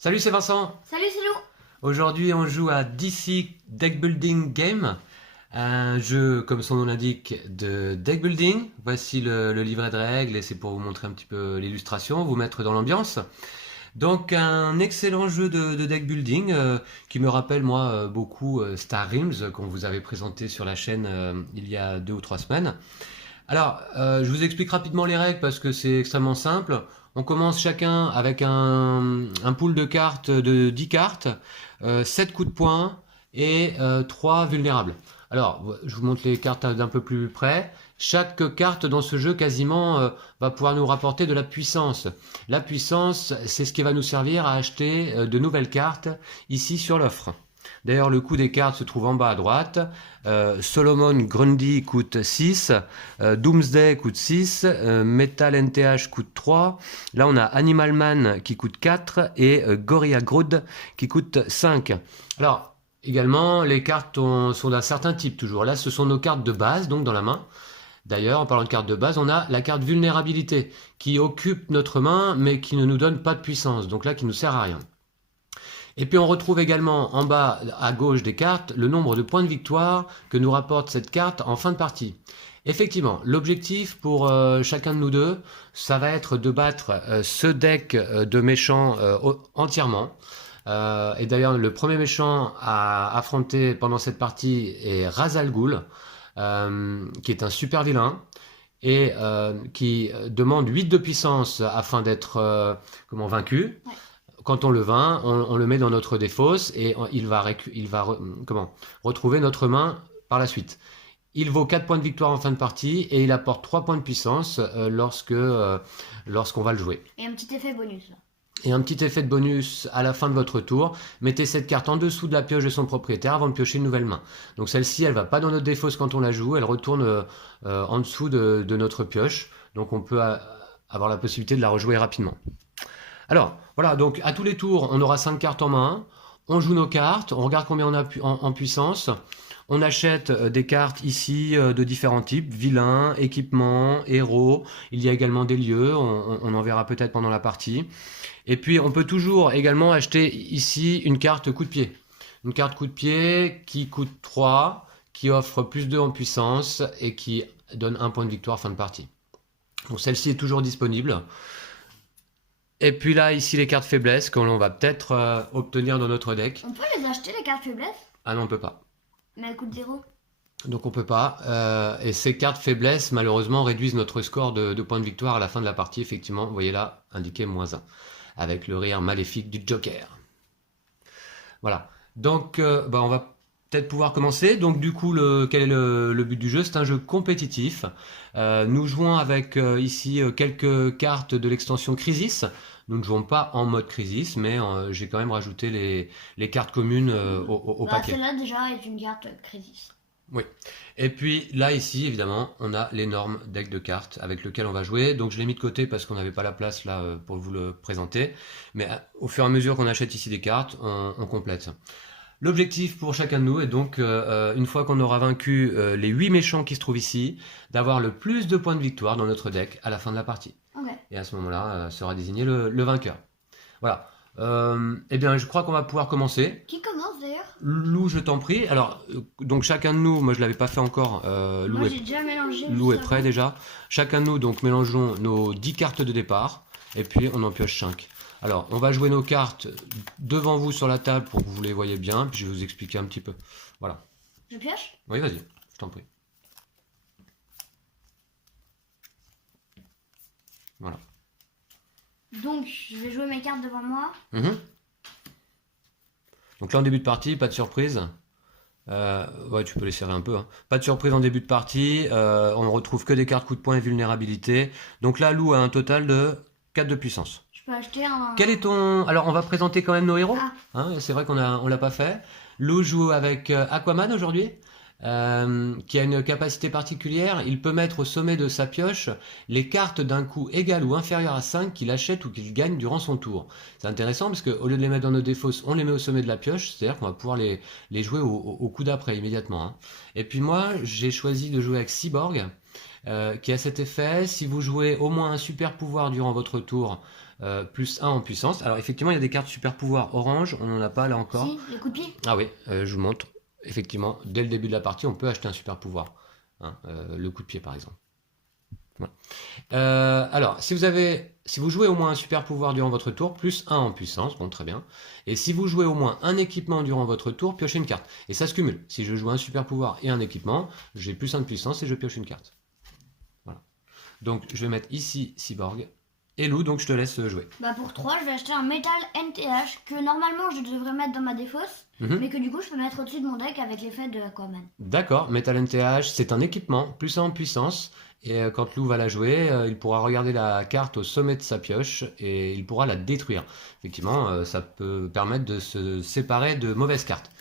Salut, c'est Vincent. Salut, c'est Lou. Aujourd'hui, on joue à DC Deck Building Game, un jeu, comme son nom l'indique, de deck building. Voici le livret de règles et c'est pour vous montrer un petit peu l'illustration, vous mettre dans l'ambiance. Donc, un excellent jeu de deck building qui me rappelle, moi, beaucoup Star Realms qu'on vous avait présenté sur la chaîne il y a 2 ou 3 semaines. Alors, je vous explique rapidement les règles parce que c'est extrêmement simple. On commence chacun avec un pool de cartes de 10 cartes, 7 coups de poing et 3 vulnérables. Alors, je vous montre les cartes d'un peu plus près. Chaque carte dans ce jeu quasiment va pouvoir nous rapporter de la puissance. La puissance, c'est ce qui va nous servir à acheter de nouvelles cartes ici sur l'offre. D'ailleurs, le coût des cartes se trouve en bas à droite. Solomon Grundy coûte 6, Doomsday coûte 6, Metal NTH coûte 3. Là, on a Animal Man qui coûte 4 et Gorilla Grodd qui coûte 5. Alors, également, les cartes sont d'un certain type toujours. Là, ce sont nos cartes de base, donc dans la main. D'ailleurs, en parlant de carte de base, on a la carte vulnérabilité qui occupe notre main mais qui ne nous donne pas de puissance. Donc là, qui ne nous sert à rien. Et puis on retrouve également en bas à gauche des cartes le nombre de points de victoire que nous rapporte cette carte en fin de partie. Effectivement, l'objectif pour chacun de nous deux, ça va être de battre ce deck de méchants entièrement. Et d'ailleurs, le premier méchant à affronter pendant cette partie est Razal Ghul, qui est un super vilain et qui demande 8 de puissance afin d'être vaincu. Ouais. Quand on le vainc, on le met dans notre défausse et il va retrouver notre main par la suite. Il vaut 4 points de victoire en fin de partie et il apporte 3 points de puissance lorsqu'on va le jouer. Et un petit effet bonus là. Et un petit effet de bonus à la fin de votre tour, mettez cette carte en dessous de la pioche de son propriétaire avant de piocher une nouvelle main. Donc celle-ci, elle va pas dans notre défausse quand on la joue, elle retourne en dessous de notre pioche. Donc on peut avoir la possibilité de la rejouer rapidement. Alors, voilà, donc à tous les tours, on aura 5 cartes en main, on joue nos cartes, on regarde combien on a en puissance, on achète des cartes ici de différents types, vilains, équipements, héros, il y a également des lieux, on en verra peut-être pendant la partie. Et puis on peut toujours également acheter ici une carte coup de pied. Une carte coup de pied qui coûte 3, qui offre plus 2 en puissance et qui donne 1 point de victoire fin de partie. Donc celle-ci est toujours disponible. Et puis là, ici, les cartes faiblesses que l'on va peut-être obtenir dans notre deck. On peut les acheter les cartes faiblesses, Ah non, on peut pas. mais elles coûtent 0. Donc on peut pas. Et ces cartes faiblesses, malheureusement, réduisent notre score de points de victoire à la fin de la partie. Effectivement, vous voyez là, indiqué -1, avec le rire maléfique du Joker. Voilà. Donc, on va peut-être pouvoir commencer. Donc du coup, quel est le but du jeu? C'est un jeu compétitif. Nous jouons avec ici quelques cartes de l'extension Crisis. Nous ne jouons pas en mode Crisis, mais j'ai quand même rajouté les cartes communes au paquet. Celle-là déjà est une carte crisis. Oui. Et puis là, ici, évidemment, on a l'énorme deck de cartes avec lequel on va jouer. Donc je l'ai mis de côté parce qu'on n'avait pas la place là pour vous le présenter. Mais au fur et à mesure qu'on achète ici des cartes, on complète. L'objectif pour chacun de nous est donc, une fois qu'on aura vaincu les 8 méchants qui se trouvent ici, d'avoir le plus de points de victoire dans notre deck à la fin de la partie. Ok. Et à ce moment-là, sera désigné le vainqueur. Voilà. Eh bien, je crois qu'on va pouvoir commencer. Qui commence d'ailleurs? Lou, je t'en prie. Alors, donc chacun de nous, moi je l'avais pas fait encore. Moi j'ai déjà mélangé. Lou est juste prêt avant. déjà. Chacun de nous, donc mélangeons nos 10 cartes de départ et puis on en pioche 5. Alors, on va jouer nos cartes devant vous sur la table pour que vous les voyez bien, puis je vais vous expliquer un petit peu. Voilà. Je pioche? Oui, vas-y, je t'en prie. Voilà. Donc je vais jouer mes cartes devant moi. Mhm. Donc là, en début de partie, pas de surprise. Ouais, tu peux les serrer un peu, hein. Pas de surprise en début de partie. On ne retrouve que des cartes coup de poing et vulnérabilité. Donc là, Lou a un total de 4 de puissance. Je peux acheter un. Quel est ton... Alors, on va présenter quand même nos héros. Ah. Hein, c'est vrai on l'a pas fait. Lou joue avec Aquaman aujourd'hui, qui a une capacité particulière. Il peut mettre au sommet de sa pioche les cartes d'un coût égal ou inférieur à 5 qu'il achète ou qu'il gagne durant son tour. C'est intéressant parce qu'au lieu de les mettre dans nos défausses, on les met au sommet de la pioche. C'est-à-dire qu'on va pouvoir les jouer au coup d'après immédiatement, hein. Et puis moi, j'ai choisi de jouer avec Cyborg. qui a cet effet. Si vous jouez au moins un super pouvoir durant votre tour, plus 1 en puissance. Alors effectivement, il y a des cartes super pouvoir orange, on n'en a pas là encore. Si, les coups de pied. Ah oui, je vous montre. Effectivement, dès le début de la partie, on peut acheter un super pouvoir. Hein, le coup de pied par exemple. Voilà. Alors, si vous jouez au moins un super pouvoir durant votre tour, plus 1 en puissance, bon très bien. Et si vous jouez au moins un équipement durant votre tour, piochez une carte. Et ça se cumule. Si je joue un super pouvoir et un équipement, j'ai plus 1 de puissance et je pioche une carte. Voilà. Donc je vais mettre ici Cyborg. Et Lou, donc je te laisse jouer. Bah pour 3, je vais acheter un Metal NTH que normalement je devrais mettre dans ma défausse, mais que du coup je peux mettre au-dessus de mon deck avec l'effet de Aquaman. D'accord, Metal NTH, c'est un équipement, plus 1 en puissance. Et quand Lou va la jouer, il pourra regarder la carte au sommet de sa pioche et il pourra la détruire. Effectivement, ça peut permettre de se séparer de mauvaises cartes.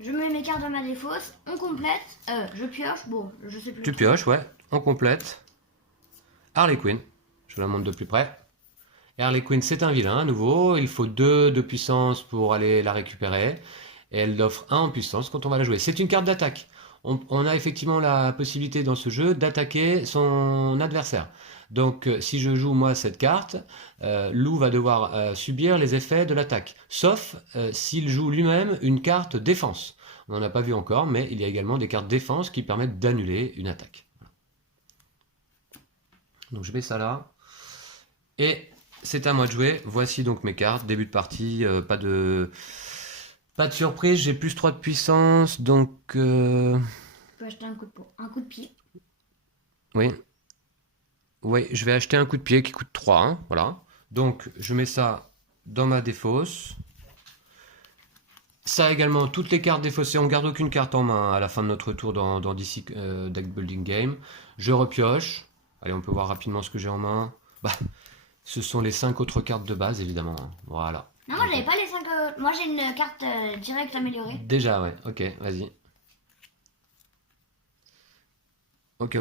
Je mets mes cartes dans ma défausse, on complète, je pioche, bon, je sais plus. Tu pioches, ouais, on complète. Harley Quinn, je vous la montre de plus près. Et Harley Quinn, c'est un vilain à nouveau, il faut 2 de puissance pour aller la récupérer. Et elle offre 1 en puissance quand on va la jouer. C'est une carte d'attaque. On a effectivement la possibilité dans ce jeu d'attaquer son adversaire. Donc si je joue moi cette carte, Lou va devoir subir les effets de l'attaque. Sauf s'il joue lui-même une carte défense. On n'en a pas vu encore, mais il y a également des cartes défense qui permettent d'annuler une attaque. Donc je mets ça là. Et c'est à moi de jouer. Voici donc mes cartes. Début de partie, pas de surprise. J'ai plus 3 de puissance, donc... Je peux acheter un coup de pied. Oui. Oui, je vais acheter un coup de pied qui coûte 3. Hein, voilà. Donc je mets ça dans ma défausse. Ça également, toutes les cartes défaussées. On garde aucune carte en main à la fin de notre tour dans DC Deck Building Game. Je repioche. Allez, on peut voir rapidement ce que j'ai en main. Bah, ce sont les 5 autres cartes de base, évidemment. Voilà. Non, moi j'avais pas les 5. Moi j'ai une carte directe améliorée. Déjà, ouais. Ok, vas-y. Ok.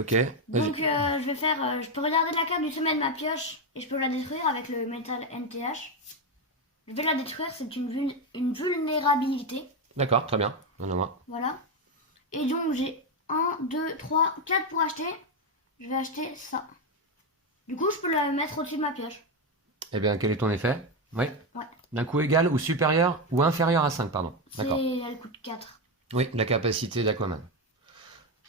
Donc je vais faire. Je peux regarder la carte du sommet de ma pioche et je peux la détruire avec le Metal NTH. Je vais la détruire, c'est une vulnérabilité. D'accord, très bien. Moi. Voilà. Et donc j'ai 1, 2, 3, 4 pour acheter. Je vais acheter ça. Du coup, je peux la mettre au-dessus de ma pioche. Eh bien, quel est ton effet? Oui. Ouais. D'un coup égal ou supérieur ou inférieur à 5, pardon. D'accord. Elle coûte 4. Oui, la capacité d'Aquaman.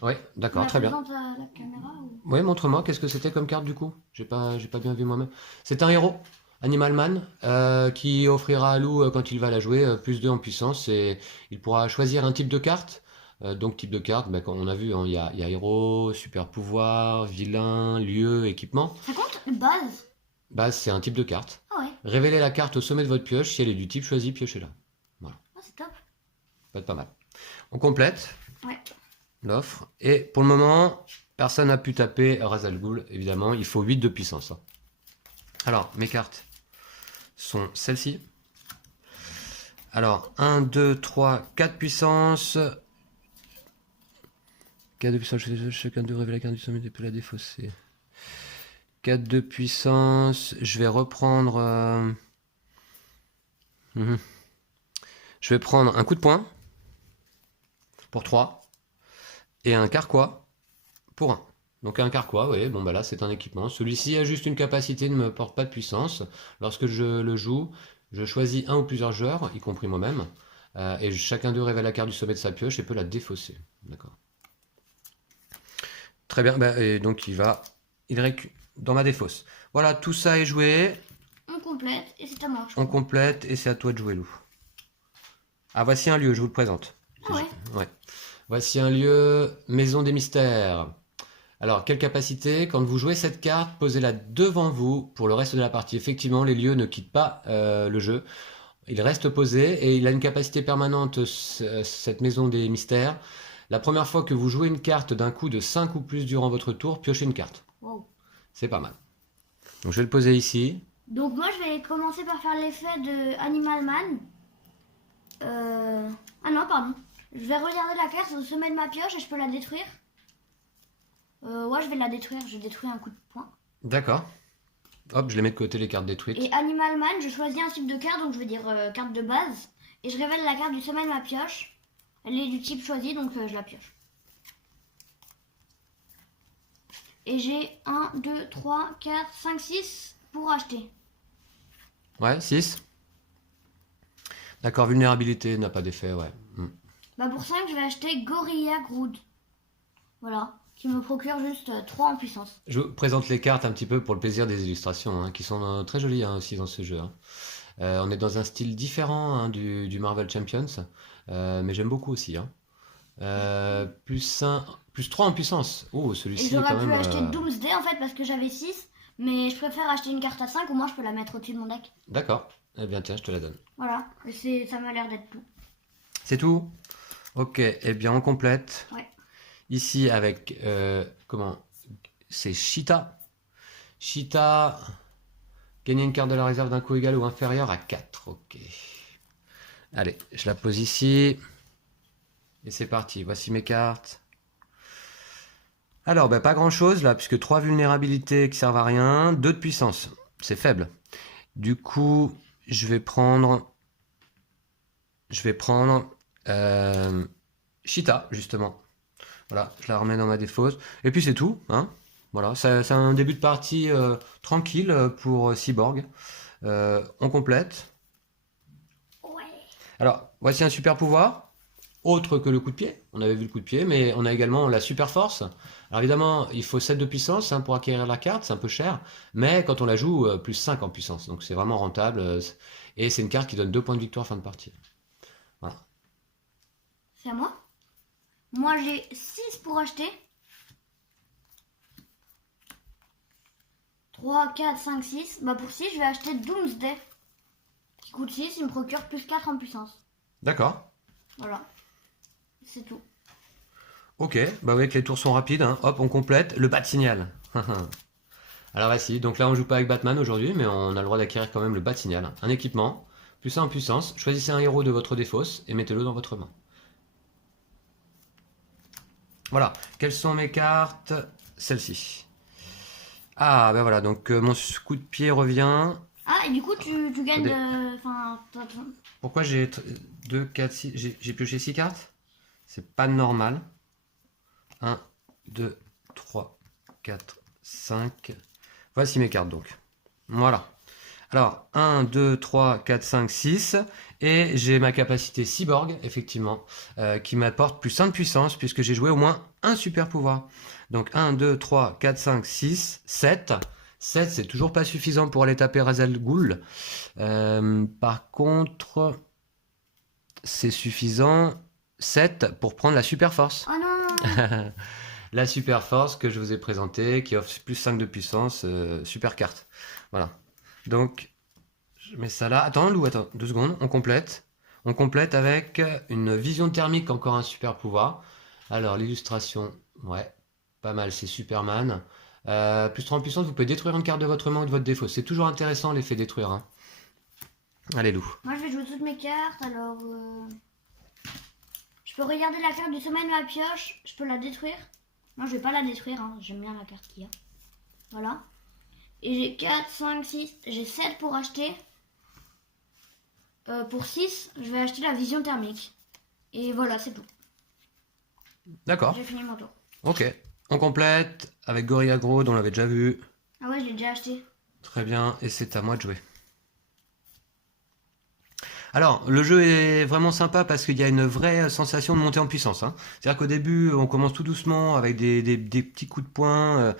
Oui, d'accord, très bien. À la caméra ou... Oui, montre-moi, qu'est-ce que c'était comme carte du coup? J'ai pas bien vu moi-même. C'est un héros, Animal Man, qui offrira à Lou, quand il va la jouer, plus 2 en puissance. Et il pourra choisir un type de carte. Donc type de carte, ben, comme on a vu, hein, il y a héros, super pouvoir, vilain, lieu, équipement. Ça compte une base? Base, c'est un type de carte. Ah ouais. Révélez la carte au sommet de votre pioche. Si elle est du type choisi, piochez-la. Voilà. Ah, c'est top. Ça peut être pas mal. On complète Ouais. l'offre. Et pour le moment, personne n'a pu taper Ra's al Ghul, évidemment. Il faut 8 de puissance. Hein. Alors, mes cartes sont celles-ci. Alors, 1, 2, 3, 4 puissance. 4 de puissance, chacun de révéler la carte du sommet et peut la défausser. 4 de puissance. Je vais reprendre... Je vais prendre un coup de poing pour 3 et un carquois pour 1. Donc un carquois, oui, bon bah là c'est un équipement. Celui-ci a juste une capacité, ne me porte pas de puissance. Lorsque je le joue, je choisis un ou plusieurs joueurs, y compris moi-même, et chacun d'eux révèle la carte du sommet de sa pioche et peut la défausser. D'accord. Très bien, bah, et donc il récupère dans ma défausse. Voilà, tout ça est joué. On complète et c'est à moi. On complète et c'est à toi de jouer, Lou. Ah, voici un lieu, je vous le présente. Ah ouais. Ouais. Voici un lieu, Maison des Mystères. Alors, quelle capacité? Quand vous jouez cette carte, posez-la devant vous pour le reste de la partie. Effectivement, les lieux ne quittent pas le jeu. Il reste posé et il a une capacité permanente, cette Maison des Mystères. La première fois que vous jouez une carte d'un coup de 5 ou plus durant votre tour, piochez une carte. Wow. C'est pas mal. Donc, je vais le poser ici. Donc moi, je vais commencer par faire l'effet de Animal Man. Ah non, pardon. Je vais regarder la carte au sommet de ma pioche et je peux la détruire. Ouais, je vais la détruire. Je détruis un coup de poing. D'accord. Hop, je les mets de côté, les cartes détruites. Et Animal Man, je choisis un type de carte, donc je vais dire carte de base. Et je révèle la carte du sommet de ma pioche. Elle est du type choisi, donc je la pioche. Et j'ai 1, 2, 3, 4, 5, 6 pour acheter. Ouais, 6. D'accord, vulnérabilité n'a pas d'effet, ouais. Bah pour 5, je vais acheter Gorilla Grodd. Voilà. Qui me procure juste 3 en puissance. Je vous présente les cartes un petit peu pour le plaisir des illustrations, hein, qui sont très jolies aussi dans ce jeu. Hein. On est dans un style différent du Marvel Champions, mais j'aime beaucoup aussi. Hein. Plus 3 en puissance. Oh, Et celui-ci est j'aurais quand pu même... acheter Doomsday en fait parce que j'avais 6. Mais je préfère acheter une carte à 5, au moins je peux la mettre au-dessus de mon deck. D'accord. Eh bien tiens, je te la donne. Voilà. Ça m'a l'air d'être tout. C'est tout? Ok, eh bien on complète. Ouais. Ici avec... comment? C'est Cheetah. Cheetah... Gagner une carte de la réserve d'un coût égal ou inférieur à 4. Ok. Allez, je la pose ici. Et c'est parti. Voici mes cartes. Alors, pas grand chose là, puisque 3 vulnérabilités qui servent à rien. 2 de puissance. C'est faible. Du coup, je vais prendre... Cheetah, justement. Voilà, je la remets dans ma défausse. Et puis c'est tout. Hein. Voilà, c'est un début de partie tranquille pour Cyborg. On complète. Ouais. Alors, voici un super pouvoir, autre que le coup de pied. On avait vu le coup de pied, mais on a également la super force. Alors évidemment, il faut 7 de puissance pour acquérir la carte, c'est un peu cher, mais quand on la joue, plus 5 en puissance. Donc c'est vraiment rentable, et c'est une carte qui donne 2 points de victoire fin de partie. Voilà. C'est à moi. Moi j'ai 6 pour acheter. 3, 4, 5, 6. Bah pour 6, je vais acheter Doomsday. Qui coûte 6, il me procure plus 4 en puissance. D'accord. Voilà. C'est tout. Ok, bah oui, que les tours sont rapides, hein. Hop, on complète le bas de signal. Alors voici, donc là on joue pas avec Batman aujourd'hui, mais on a le droit d'acquérir quand même le bas de signal. Un équipement, plus 1 en puissance, choisissez un héros de votre défausse et mettez-le dans votre main. Voilà, quelles sont mes cartes? Celle-ci. Ah, ben voilà, donc mon coup de pied revient. Ah, et du coup tu gagnes Attendez. de... Enfin, Pourquoi j'ai 2, 4, 6... J'ai pioché 6 cartes? C'est pas normal. 1, 2, 3, 4, 5. Voici mes cartes donc. Voilà. Alors, 1, 2, 3, 4, 5, 6. Et j'ai ma capacité cyborg, effectivement, qui m'apporte plus 1 de puissance, puisque j'ai joué au moins un super pouvoir. Donc 1, 2, 3, 4, 5, 6, 7. 7, c'est toujours pas suffisant pour aller taper Ra's al Ghul. Par contre, c'est suffisant 7 pour prendre la super force. Oh non. La super force que je vous ai présentée, qui offre plus 5 de puissance, super carte. Voilà. Donc, je mets ça là. Attends, Lou, attends, 2 secondes, on complète. On complète avec une vision thermique, encore un super pouvoir. Alors, l'illustration, ouais, pas mal, c'est Superman. Plus 3 en puissance, vous pouvez détruire une carte de votre main ou de votre défaut. C'est toujours intéressant l'effet détruire. Hein. Allez, Lou. Moi je vais jouer toutes mes cartes, alors... Je peux regarder la carte du sommet de ma pioche, je peux la détruire. Non, je vais pas la détruire, hein. J'aime bien la carte qu'il y a. Voilà. Et j'ai 4, 5, 6, j'ai 7 pour acheter. Pour 6, je vais acheter la vision thermique. Et voilà, c'est tout. D'accord. J'ai fini mon tour. Ok. On complète avec Gorilla Grodd, on l'avait déjà vu. Ah ouais, je l'ai déjà acheté. Très bien, et c'est à moi de jouer. Alors, le jeu est vraiment sympa parce qu'il y a une vraie sensation de montée en puissance. Hein. C'est-à-dire qu'au début, on commence tout doucement avec des petits coups de poing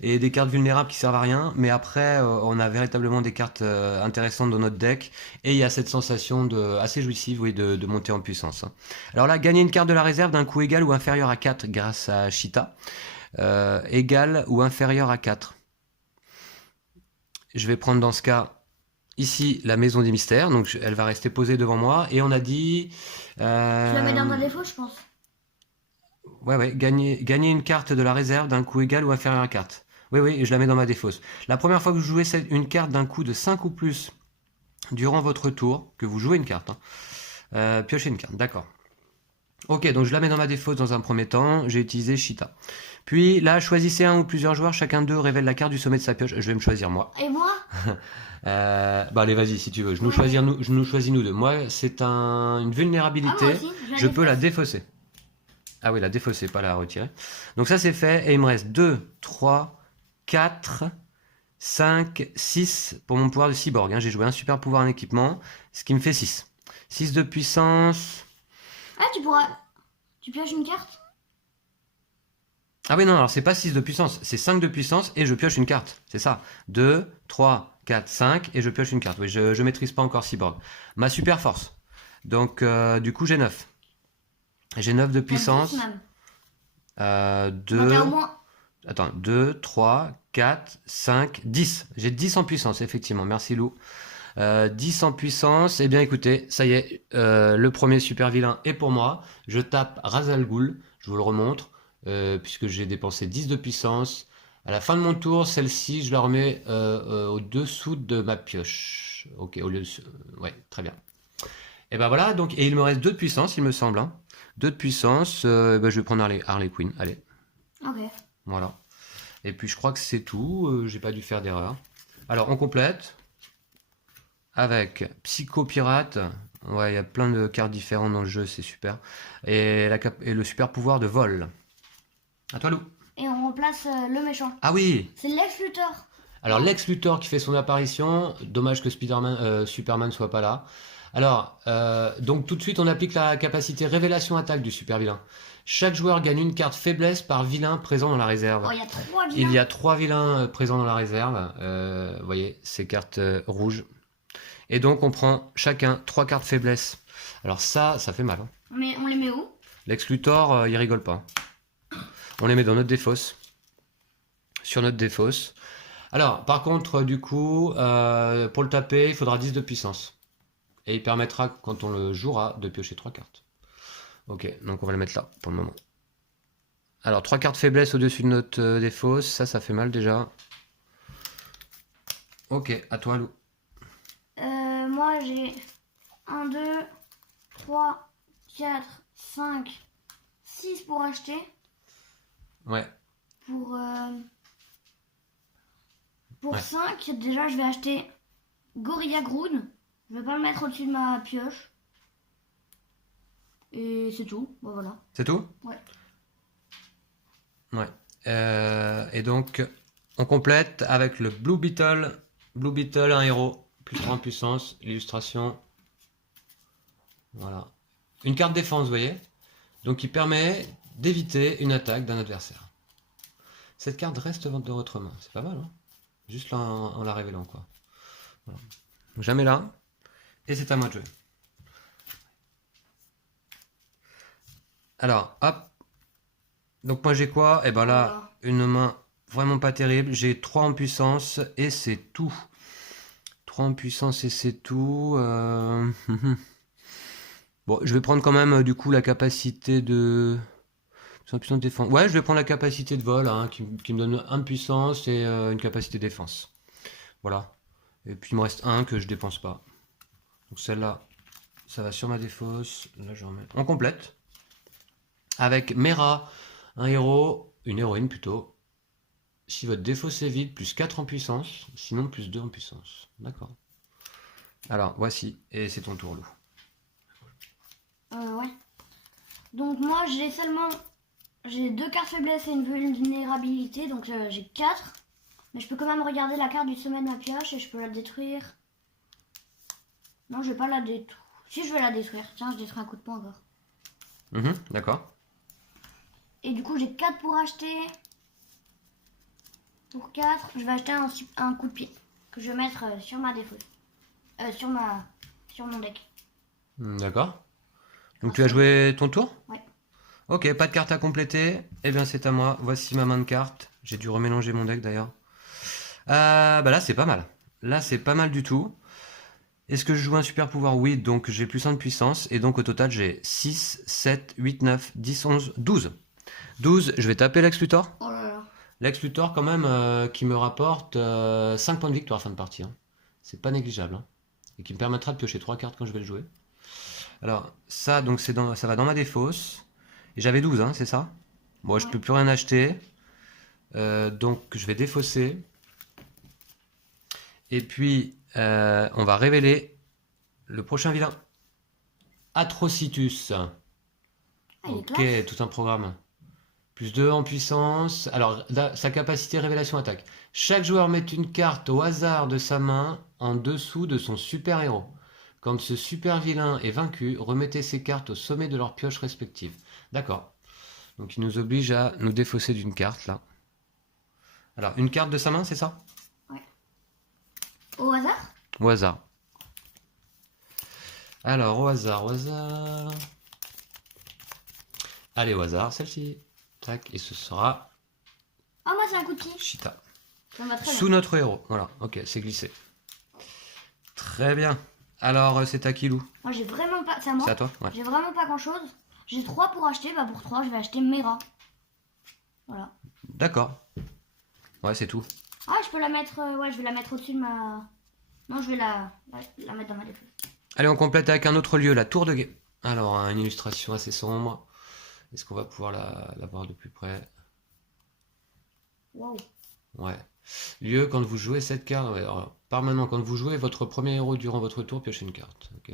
et des cartes vulnérables qui servent à rien. Mais après, on a véritablement des cartes intéressantes dans notre deck. Et il y a cette sensation assez jouissive, oui, de montée en puissance. Hein. Alors là, gagner une carte de la réserve d'un coût égal ou inférieur à 4 grâce à Cheetah. Égal ou inférieur à 4. Je vais prendre dans ce cas... Ici, la maison des mystères, donc elle va rester posée devant moi. Et on a dit... Je la mets dans un défaut, je pense. Ouais, gagner une carte de la réserve d'un coût égal ou inférieur à 4. Oui, je la mets dans ma défausse. La première fois que vous jouez une carte d'un coût de 5 ou plus durant votre tour, que vous jouez une carte, hein, piochez une carte, d'accord. Ok, donc je la mets dans ma défausse dans un premier temps, j'ai utilisé Cheetah. Puis là, choisissez un ou plusieurs joueurs, chacun d'eux révèle la carte du sommet de sa pioche. Je vais me choisir moi. Et moi? Allez, vas-y, si tu veux. Je nous choisis nous deux. Moi, c'est une vulnérabilité. Ah, moi aussi, je peux la défausser. Ah oui, la défausser, pas la retirer. Donc ça c'est fait, et il me reste 2, 3, 4, 5, 6 pour mon pouvoir de cyborg. Hein. J'ai joué un super pouvoir en équipement, ce qui me fait 6. 6 de puissance. Ah, tu pioches une carte? Ah oui, non, alors c'est pas 6 de puissance, c'est 5 de puissance et je pioche une carte. C'est ça. 2, 3, 4, 5 et je pioche une carte. Oui, je maîtrise pas encore cyborg. Ma super force. Donc du coup j'ai 9. J'ai 9 de puissance. 10 même. 2, Donc, t'as au moins... attends, 2, 3, 4, 5, 10. J'ai 10 en puissance, effectivement. Merci Lou. 10 en puissance. Eh bien écoutez, ça y est, le premier super vilain est pour moi. Je tape Ra's al Ghul, je vous le remontre, puisque j'ai dépensé 10 de puissance. À la fin de mon tour, celle-ci, je la remets au-dessous de ma pioche. Ok, au lieu de... ouais, très bien. Et ben voilà, donc, et il me reste 2 de puissance, il me semble. Hein. 2 de puissance, ben, je vais prendre Harley Quinn, allez. Ok. Voilà. Et puis je crois que c'est tout, j'ai pas dû faire d'erreur. Alors on complète avec Psychopirate. Ouais, il y a plein de cartes différentes dans le jeu, c'est super. Et le super pouvoir de vol. À toi Lou. Et on remplace le méchant. Ah oui. C'est Lex Luthor. Alors Lex Luthor qui fait son apparition. Dommage que Superman soit pas là. Alors, donc tout de suite on applique la capacité révélation attaque du super vilain. Chaque joueur gagne une carte faiblesse par vilain présent dans la réserve. Oh, il y a 3 vilains. Il y a 3 vilains présents dans la réserve. Vous voyez, ces cartes rouges. Et donc on prend chacun 3 cartes faiblesse. Alors ça fait mal. Hein. Mais on les met où? Lex Luthor, il rigole pas. On les met dans notre défausse. Sur notre défausse. Alors, par contre, du coup, pour le taper, il faudra 10 de puissance. Et il permettra, quand on le jouera, de piocher 3 cartes. Ok, donc on va le mettre là, pour le moment. Alors, 3 cartes faiblesse au-dessus de notre défausse. Ça fait mal déjà. Ok, à toi, Lou. Moi j'ai 1, 2, 3, 4, 5, 6 pour acheter. Ouais. Pour Ouais. 5, déjà je vais acheter Gorilla Grodd. Je vais pas le mettre au-dessus de ma pioche. Et c'est tout. Bon, voilà. C'est tout? Ouais. Ouais. Et donc, on complète avec le Blue Beetle. Blue Beetle, un héros. Plus 3 en puissance. Illustration. Voilà. Une carte défense, vous voyez. Donc, qui permet d'éviter une attaque d'un adversaire. Cette carte reste de votre main. C'est pas mal, hein. Juste là, en la révélant, quoi. Voilà. Donc, jamais là. Et c'est à moi de jouer. Alors, hop. Donc moi j'ai quoi? Eh ben là, Voilà. une main vraiment pas terrible. J'ai 3 en puissance et c'est tout. 3 en puissance et c'est tout. Bon, je vais prendre quand même du coup la capacité de... C'est un puissance de défense. Ouais, je vais prendre la capacité de vol hein, qui me donne 1 de puissance et une capacité de défense. Voilà. Et puis il me reste un que je dépense pas. Donc celle-là, ça va sur ma défausse. Là, je remets. On complète. Avec Mera, un héros, une héroïne plutôt. Si votre défausse est vide, plus 4 en puissance, sinon plus 2 en puissance. D'accord. Alors, voici, et c'est ton tour, Lou. Ouais. Donc moi j'ai seulement... J'ai 2 cartes faiblesse et une vulnérabilité, donc j'ai 4. Mais je peux quand même regarder la carte du sommet de ma pioche et je peux la détruire. Non, je vais pas la détruire. Si, je vais la détruire. Tiens, je détruis un coup de poing encore. D'accord. Et du coup, j'ai 4 pour acheter. Pour 4, je vais acheter un coup de pied que je vais mettre sur ma défausse. Sur mon deck. D'accord. Donc tu as joué ton tour? Ouais. Ok, pas de carte à compléter. Eh bien, c'est à moi. Voici ma main de cartes. J'ai dû remélanger mon deck d'ailleurs. Bah là, c'est pas mal. Là, c'est pas mal du tout. Est-ce que je joue un super pouvoir? Oui, donc j'ai plus 1 de puissance. Et donc au total, j'ai 6, 7, 8, 9, 10, 11, 12. 12, je vais taper Lex Luthor. Oh là là. Lex Luthor, quand même, qui me rapporte 5 points de victoire à fin de partie. Hein. C'est pas négligeable. Hein. Et qui me permettra de piocher 3 cartes quand je vais le jouer. Alors, ça, donc ça va dans ma défausse. Et j'avais 12, hein, c'est ça? Bon, je peux plus rien acheter. Donc, je vais défausser. Et puis, on va révéler le prochain vilain. Atrocitus. Ah, il est Ok, classe. tout un programme. Plus 2 en puissance. Alors, là, sa capacité révélation attaque. Chaque joueur met une carte au hasard de sa main en dessous de son super-héros. Quand ce super vilain est vaincu, remettez ces cartes au sommet de leur pioche respective. D'accord. Donc il nous oblige à nous défausser d'une carte là. Alors, une carte de sa main, c'est ça? Ouais. Au hasard? Au hasard. Alors, au hasard, au hasard. Allez, au hasard, celle-ci. Tac, et ce sera Ah, moi, c'est un coup de pied. Cheetah. Ça me va très Sous bien. notre héros. Voilà, ok, c'est glissé. Très bien. Alors, c'est à qui, Lou? Moi, j'ai vraiment pas. C'est à moi. C'est à toi? Ouais. J'ai vraiment pas grand chose. J'ai 3 pour acheter. Bah, pour 3, je vais acheter Mera. Voilà. D'accord. Ouais, c'est tout. Ah, je peux la mettre. Ouais, je vais la mettre au-dessus de ma. Non, je vais la mettre dans ma défense. Allez, on complète avec un autre lieu, la tour de guet. Alors, une illustration assez sombre. Est-ce qu'on va pouvoir la voir de plus près? Waouh. Ouais. Lieu, quand vous jouez cette carte, ouais, alors, permanent, quand vous jouez votre premier héros durant votre tour, piochez une carte. Ok.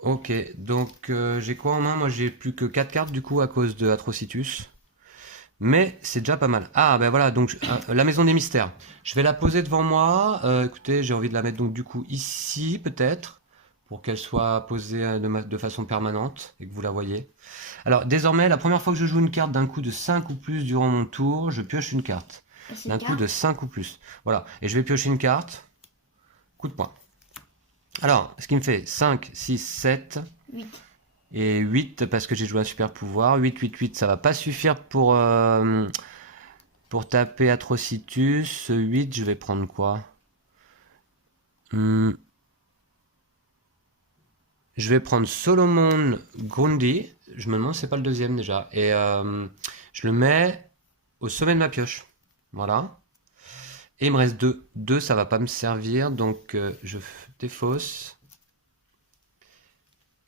Ok, donc j'ai quoi en main? Moi j'ai plus que 4 cartes du coup à cause de Atrocitus. Mais c'est déjà pas mal. Ah ben voilà, donc la maison des mystères. Je vais la poser devant moi. Écoutez, j'ai envie de la mettre donc du coup ici peut-être. Pour qu'elle soit posée de façon permanente et que vous la voyez. Alors désormais, la première fois que je joue une carte d'un coup de 5 ou plus durant mon tour, je pioche une carte. Et c'est D'un le coup cas. de 5 ou plus. Voilà, et je vais piocher une carte. Coup de poing. Alors, ce qui me fait 5, 6, 7 8. et 8 parce que j'ai joué un super pouvoir. 8, 8, 8, ça va pas suffire pour taper Atrocitus. 8, je vais prendre quoi? Je vais prendre Solomon Grundy. Je me demande si c'est pas le deuxième déjà. Et je le mets au sommet de ma pioche. Voilà. Et il me reste 2. 2, ça va pas me servir. Donc je défausse.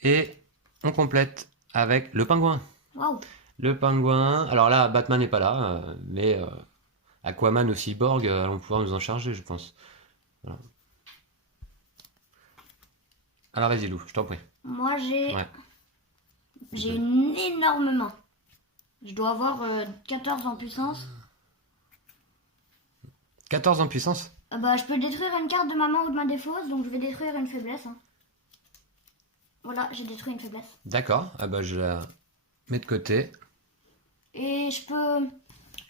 Et on complète avec le pingouin. Waouh. Le pingouin. Alors là, Batman n'est pas là. Mais Aquaman ou Cyborg allons pouvoir nous en charger, je pense. Voilà. Alors vas-y Lou, je t'en prie. Moi, j'ai. Ouais. J'ai une énorme main. Je dois avoir 14 en puissance. 14 en puissance. Ah bah, je peux détruire une carte de ma main ou de ma défausse, donc je vais détruire une faiblesse. Hein. Voilà, j'ai détruit une faiblesse. D'accord. Ah bah je la mets de côté. Et je peux.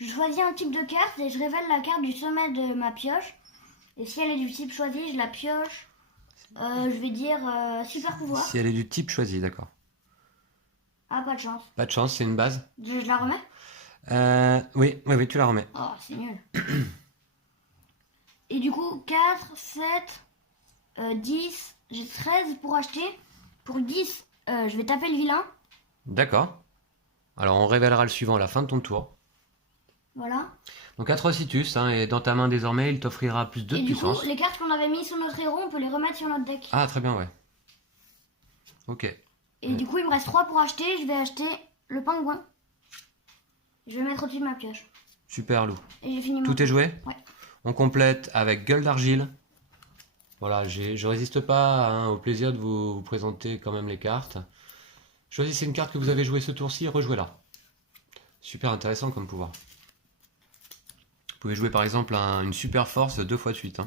Je choisis un type de carte et je révèle la carte du sommet de ma pioche. Et si elle est du type choisi, je la pioche. Je vais dire super pouvoir. Si elle est du type choisi, d'accord. Ah, pas de chance. Pas de chance, c'est une base. Je la remets? Oui, oui, oui, tu la remets. Oh, c'est nul. Et du coup, 4, 7, 10. J'ai 13 pour acheter. Pour 10, je vais taper le vilain. D'accord. Alors on révélera le suivant à la fin de ton tour. Voilà. Donc Atrocitus est dans ta main désormais, il t'offrira plus 2 Et de du coup, puissance. les cartes qu'on avait mis sur notre héros, on peut les remettre sur notre deck. Ah très bien, ouais. Ok. Et du coup, il me reste 3 pour acheter. Je vais acheter le pingouin. Je vais mettre au-dessus de ma pioche. Super Lou. Et j'ai fini mon Tout est tour. joué? Ouais. On complète avec Gueule d'Argile. Voilà, je résiste pas au plaisir de vous présenter quand même les cartes. Choisissez une carte que vous avez jouée ce tour-ci et rejouez-la. Super intéressant comme pouvoir. Vous pouvez jouer par exemple une super force 2 fois de suite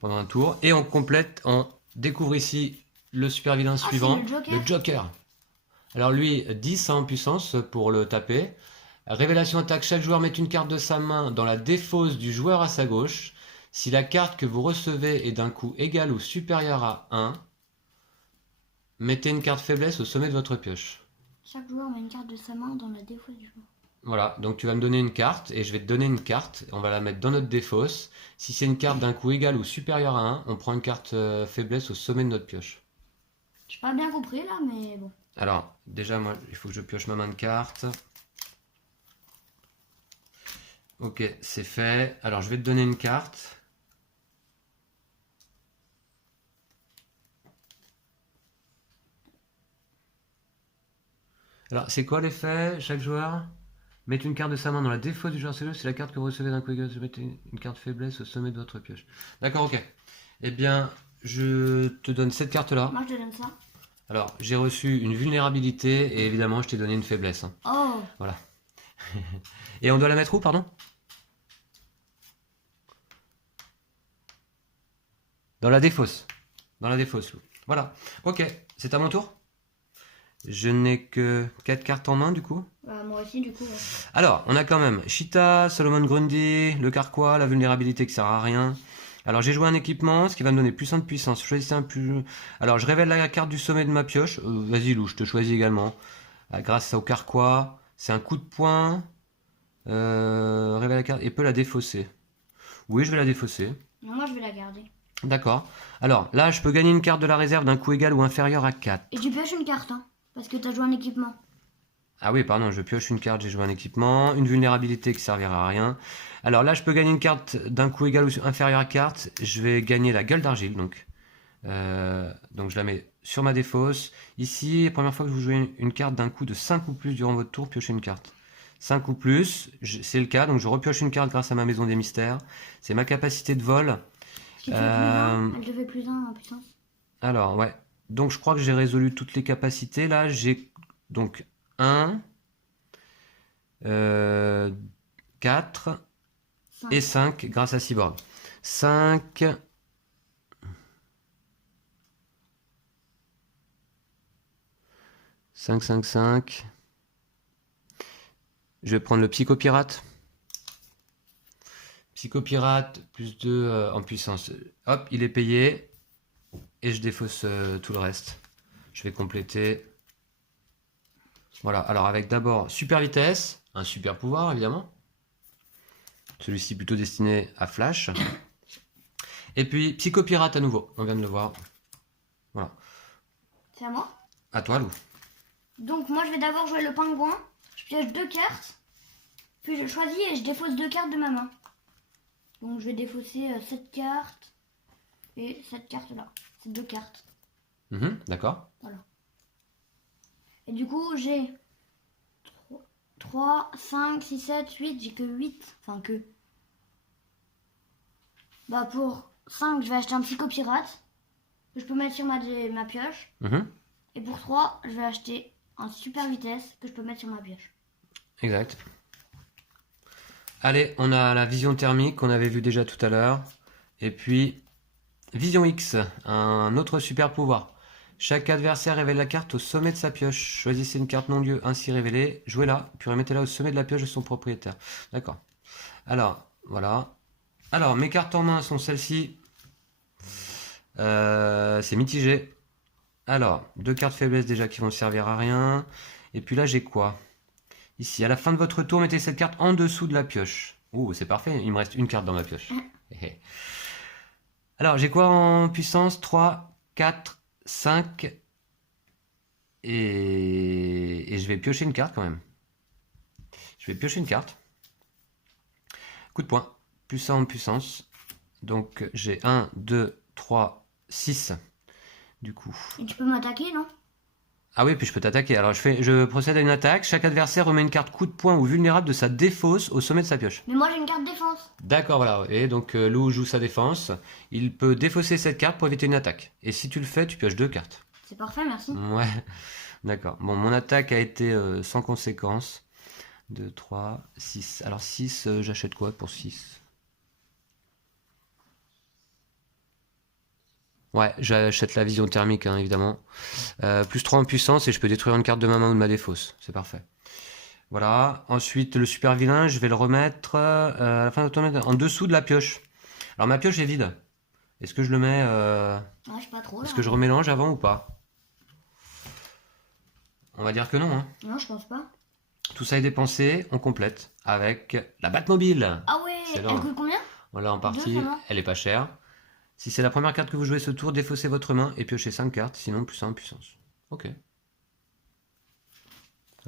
pendant un tour. Et on complète, on découvre ici le super vilain suivant, c'est le Joker. le Joker. Alors lui, 10 en puissance pour le taper. Révélation attaque, chaque joueur met une carte de sa main dans la défausse du joueur à sa gauche. Si la carte que vous recevez est d'un coût égal ou supérieur à 1, mettez une carte faiblesse au sommet de votre pioche. Chaque joueur met une carte de sa main dans la défausse du joueur. Voilà, donc tu vas me donner une carte et je vais te donner une carte. On va la mettre dans notre défausse. Si c'est une carte d'un coût égal ou supérieur à 1, on prend une carte faiblesse au sommet de notre pioche. J'ai pas bien compris là, mais bon. Alors, déjà, moi, il faut que je pioche ma main de carte. Ok, c'est fait. Alors, je vais te donner une carte. Alors, c'est quoi l'effet? Chaque joueur met une carte de sa main dans la défausse du joueur c'est la carte que vous recevez d'un coup égal, vous mettez une carte faiblesse au sommet de votre pioche. D'accord, ok. Eh bien, je te donne cette carte-là. Moi je te donne ça. Alors, j'ai reçu une vulnérabilité et évidemment, je t'ai donné une faiblesse, hein. Oh, Voilà. Et on doit la mettre où, pardon? Dans la défausse. Dans la défausse, Lou. Voilà. Ok, c'est à mon tour. Je n'ai que 4 cartes en main, du coup. bah, moi aussi du coup. Ouais. Alors, on a quand même Cheetah, Solomon Grundy, le Carquois, la vulnérabilité qui sert à rien. Alors, j'ai joué un équipement, ce qui va me donner plus 1 de puissance. Choisissez un plus... Alors, je révèle la carte du sommet de ma pioche. Vas-y, Lou, je te choisis également. Grâce au Carquois, c'est un coup de poing. Révèle la carte et peut la défausser. Oui, je vais la défausser. Non, moi je vais la garder. D'accord. Alors, là, je peux gagner une carte de la réserve d'un coût égal ou inférieur à 4. Et tu pioches une carte, hein, parce que t'as joué un équipement. Ah oui, pardon, je pioche une carte, j'ai joué un équipement, une vulnérabilité qui servira à rien. Alors là, je peux gagner une carte d'un coût égal ou inférieur à 4. Je vais gagner la gueule d'argile, donc. Donc je la mets sur ma défausse. Ici, première fois que vous jouez une carte d'un coût de 5 ou plus durant votre tour, piochez une carte. 5 ou plus, c'est le cas, donc je repioche une carte grâce à ma maison des mystères. C'est ma capacité de vol. Ce qui te fait plus 1, elle te fait plus 1 en puissance. Alors, ouais. Donc je crois que j'ai résolu toutes les capacités. Là, j'ai donc 1, 4 5. et 5 grâce à Cyborg. 5. 5, 5, 5. Je vais prendre le Psychopirate. Psychopirate, plus 2 en puissance. Hop, il est payé. Et je défausse tout le reste. Je vais compléter. Voilà, alors avec d'abord super vitesse, un super pouvoir évidemment. Celui-ci plutôt destiné à Flash. Et puis Psychopirate à nouveau, on vient de le voir. Voilà. C'est à moi. À toi, Lou. Donc moi je vais d'abord jouer le pingouin. Je pioche 2 cartes. Puis je choisis et je défausse 2 cartes de ma main. Donc je vais défausser cette carte et cette carte là. C'est 2 cartes. D'accord. Et du coup j'ai 3, 5, 6, 7, 8. J'ai que 8. Enfin que. Bah pour 5 je vais acheter un psychopirate. Que je peux mettre sur ma pioche. Et pour 3 je vais acheter un super vitesse que je peux mettre sur ma pioche. Exact. Allez, on a la vision thermique qu'on avait vu déjà tout à l'heure. Et puis, vision X, un autre super pouvoir. Chaque adversaire révèle la carte au sommet de sa pioche. Choisissez une carte non-lieu ainsi révélée, jouez-la, puis remettez-la au sommet de la pioche de son propriétaire. D'accord. Alors, voilà. Alors, mes cartes en main sont celles-ci. C'est mitigé. Alors, 2 cartes faiblesse déjà qui vont servir à rien. Et puis là, j'ai quoi? Ici, à la fin de votre tour, mettez cette carte en dessous de la pioche. Ouh, c'est parfait, il me reste une carte dans ma pioche. Alors, j'ai quoi en puissance? 3, 4, 5. Et je vais piocher une carte quand même. Je vais piocher une carte. Coup de poing. Plus ça en puissance. Donc, j'ai 1, 2, 3, 6. Du coup. Et tu peux m'attaquer, non? Ah oui, puis je peux t'attaquer. Alors je procède à une attaque. Chaque adversaire remet une carte coup de poing ou vulnérable de sa défausse au sommet de sa pioche. Mais moi j'ai une carte défense. D'accord, voilà. Et donc Lou joue sa défense. Il peut défausser cette carte pour éviter une attaque. Et si tu le fais, tu pioches 2 cartes. C'est parfait, merci. Ouais, d'accord. Bon, mon attaque a été sans conséquence. 2, 3, 6. Alors 6, j'achète quoi pour 6? Ouais, j'achète la vision thermique, hein, évidemment. Plus 3 en puissance et je peux détruire une carte de ma main ou de ma défausse. C'est parfait. Voilà. Ensuite, le super vilain, je vais le remettre à la fin de ton en dessous de la pioche. Alors, ma pioche est vide. Est-ce que je le mets... Ouais, je sais pas trop. Est-ce que je remélange avant ou pas? On va dire que non. Hein. Non, je pense pas. Tout ça est dépensé, on complète avec la Batmobile. Ah ouais, elle coûte combien? Voilà, en partie, Deux, ça va. elle est pas chère. Si c'est la première carte que vous jouez ce tour, défaussez votre main et piochez 5 cartes, sinon plus 1 en puissance. Ok.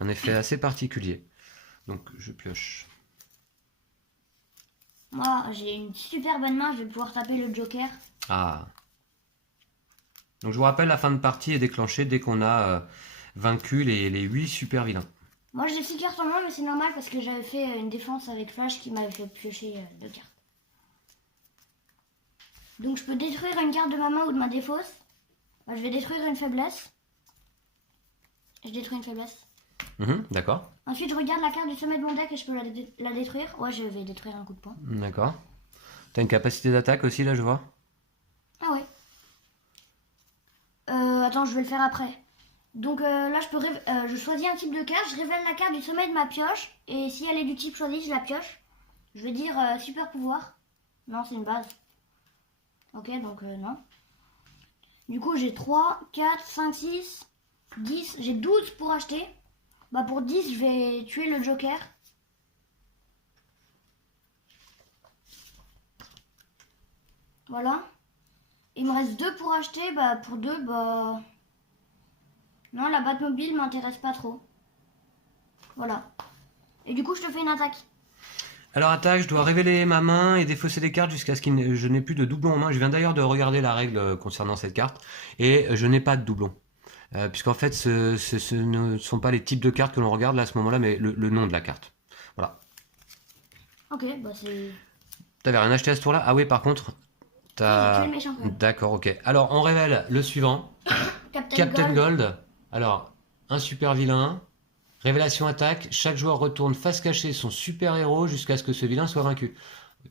Un effet assez particulier. Donc je pioche. Moi, j'ai une super bonne main, je vais pouvoir taper le Joker. Ah. Donc je vous rappelle, la fin de partie est déclenchée dès qu'on a vaincu les 8 super vilains. Moi j'ai 6 cartes en main, mais c'est normal parce que j'avais fait une défense avec Flash qui m'avait fait piocher 2 cartes. Donc je peux détruire une carte de ma main ou de ma défausse. Bah, je vais détruire une faiblesse. Je détruis une faiblesse. D'accord. Ensuite, je regarde la carte du sommet de mon deck et je peux la détruire. Ouais, je vais détruire un coup de poing. D'accord. T'as une capacité d'attaque aussi, là, je vois. Ah ouais. Attends, je vais le faire après. Donc là, je choisis un type de carte, je révèle la carte du sommet de ma pioche. Et si elle est du type choisi, je la pioche. Je vais dire super pouvoir. Non, c'est une base. Ok, donc non. Du coup, j'ai 3, 4, 5, 6, 10. J'ai 12 pour acheter. Bah pour 10, je vais tuer le joker. Voilà. Il me reste 2 pour acheter. Bah pour 2, bah... Non, la Batmobile m'intéresse pas trop. Voilà. Et du coup, je te fais une attaque. Alors attaque, je dois révéler ma main et défausser des cartes jusqu'à ce que je n'ai plus de doublon en main. Je viens d'ailleurs de regarder la règle concernant cette carte et je n'ai pas de doublon. Puisqu'en fait ce ne sont pas les types de cartes que l'on regarde là à ce moment-là, mais le nom de la carte. Voilà. Ok, bah c'est... T'avais rien acheté à ce tour-là? Ah oui, par contre, J'ai t'as... tué le méchant quand même. D'accord, ok. Alors on révèle le suivant. Captain Gold. Alors, un super vilain. Révélation attaque. Chaque joueur retourne face cachée son super héros jusqu'à ce que ce vilain soit vaincu.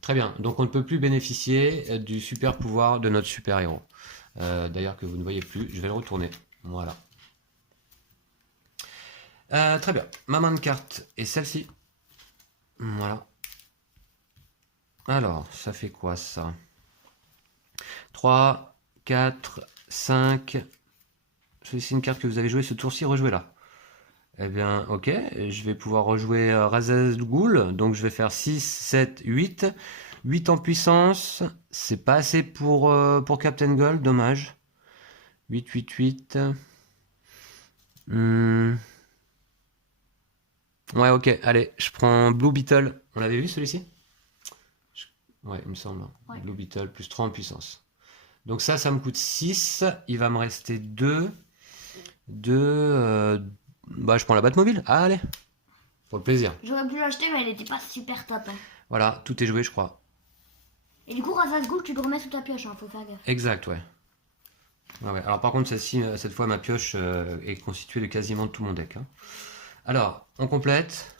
Très bien. Donc on ne peut plus bénéficier du super pouvoir de notre super héros. D'ailleurs que vous ne voyez plus. Je vais le retourner. Voilà. Très bien. Ma main de carte est celle-ci. Voilà. Alors, ça fait quoi ça? 3, 4, 5. C'est une carte que vous avez jouée ce tour-ci, rejouez-la. Eh bien, ok, je vais pouvoir rejouer Ra's al Ghul, donc je vais faire 6, 7, 8. 8 en puissance, c'est pas assez pour Captain Gold, dommage. 8, 8, 8. Ouais, ok, allez, je prends Blue Beetle. On l'avait vu celui-ci? Ouais, il me semble. Ouais. Blue Beetle, plus 3 en puissance. Donc ça me coûte 6. Il va me rester 2. Bah, je prends la Batmobile. Ah, allez, pour le plaisir. J'aurais pu l'acheter, mais elle était pas super top. Hein. Voilà, tout est joué, je crois. Et du coup, Ra's al Ghul, tu le remets sous ta pioche, hein, faut faire gaffe. Exact, ouais. Ouais. Alors par contre, cette fois, ma pioche est constituée de quasiment tout mon deck. Hein. Alors, on complète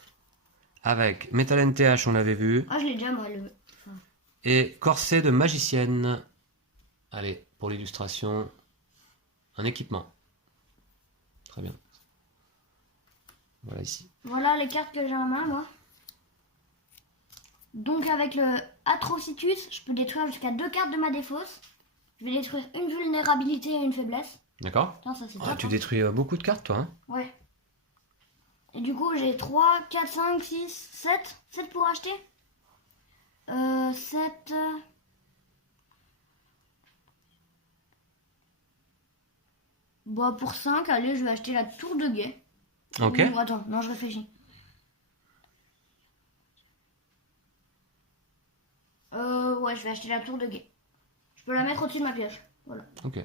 avec Metal NTH, on l'avait vu, Ah, je l'ai déjà, moi, et Corset de Magicienne. Allez, pour l'illustration, un équipement. Très bien. Voilà ici. Voilà les cartes que j'ai en main, moi. Donc avec le Atrocitus, je peux détruire jusqu'à 2 cartes de ma défausse. Je vais détruire une vulnérabilité et une faiblesse. D'accord. Putain, ça c'est Ah, top. tu hein. détruis beaucoup de cartes, toi. Hein. Ouais. Et du coup, j'ai 3, 4, 5, 6, 7. 7 pour acheter. 7... Bah pour 5, allez, je vais acheter la tour de guet. Ok. Ou, attends, non, je réfléchis. Ouais, je vais acheter la tour de guet. Je peux la mettre au-dessus de ma pioche. Voilà. Ok.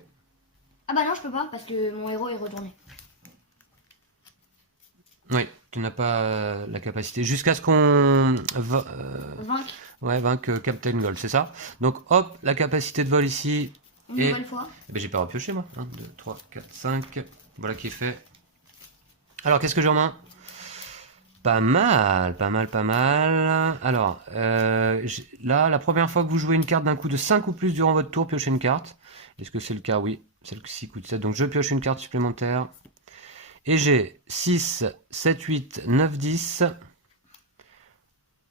Ah bah non, je peux pas parce que mon héros est retourné. Oui, tu n'as pas la capacité. Jusqu'à ce qu'on Vaincre vainque Captain Gold, c'est ça? Donc hop, la capacité de vol ici. une Et nouvelle fois. eh ben, j'ai pas repioché moi. 1, 2, 3, 4, 5. Voilà qui est fait. Alors qu'est-ce que j'ai en main? Pas mal, pas mal, pas mal. Alors, là, la première fois que vous jouez une carte d'un coup de 5 ou plus durant votre tour, piochez une carte. Est-ce que c'est le cas? Oui. Celle-ci coûte 7. Donc je pioche une carte supplémentaire. Et j'ai 6, 7, 8, 9, 10,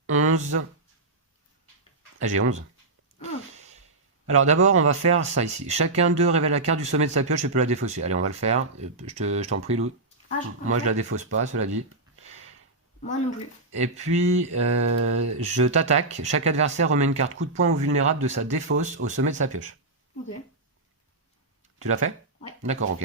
11. Ah, j'ai 11. Alors d'abord, on va faire ça ici. Chacun d'eux révèle la carte du sommet de sa pioche et peut la défausser. Allez, on va le faire. Je t'en prie, Lou. Ah, Moi, je la défausse pas, cela dit. Moi non plus. Et puis, je t'attaque. Chaque adversaire remet une carte coup de poing ou vulnérable de sa défausse au sommet de sa pioche. Ok. Tu l'as fait? Ouais. D'accord, ok.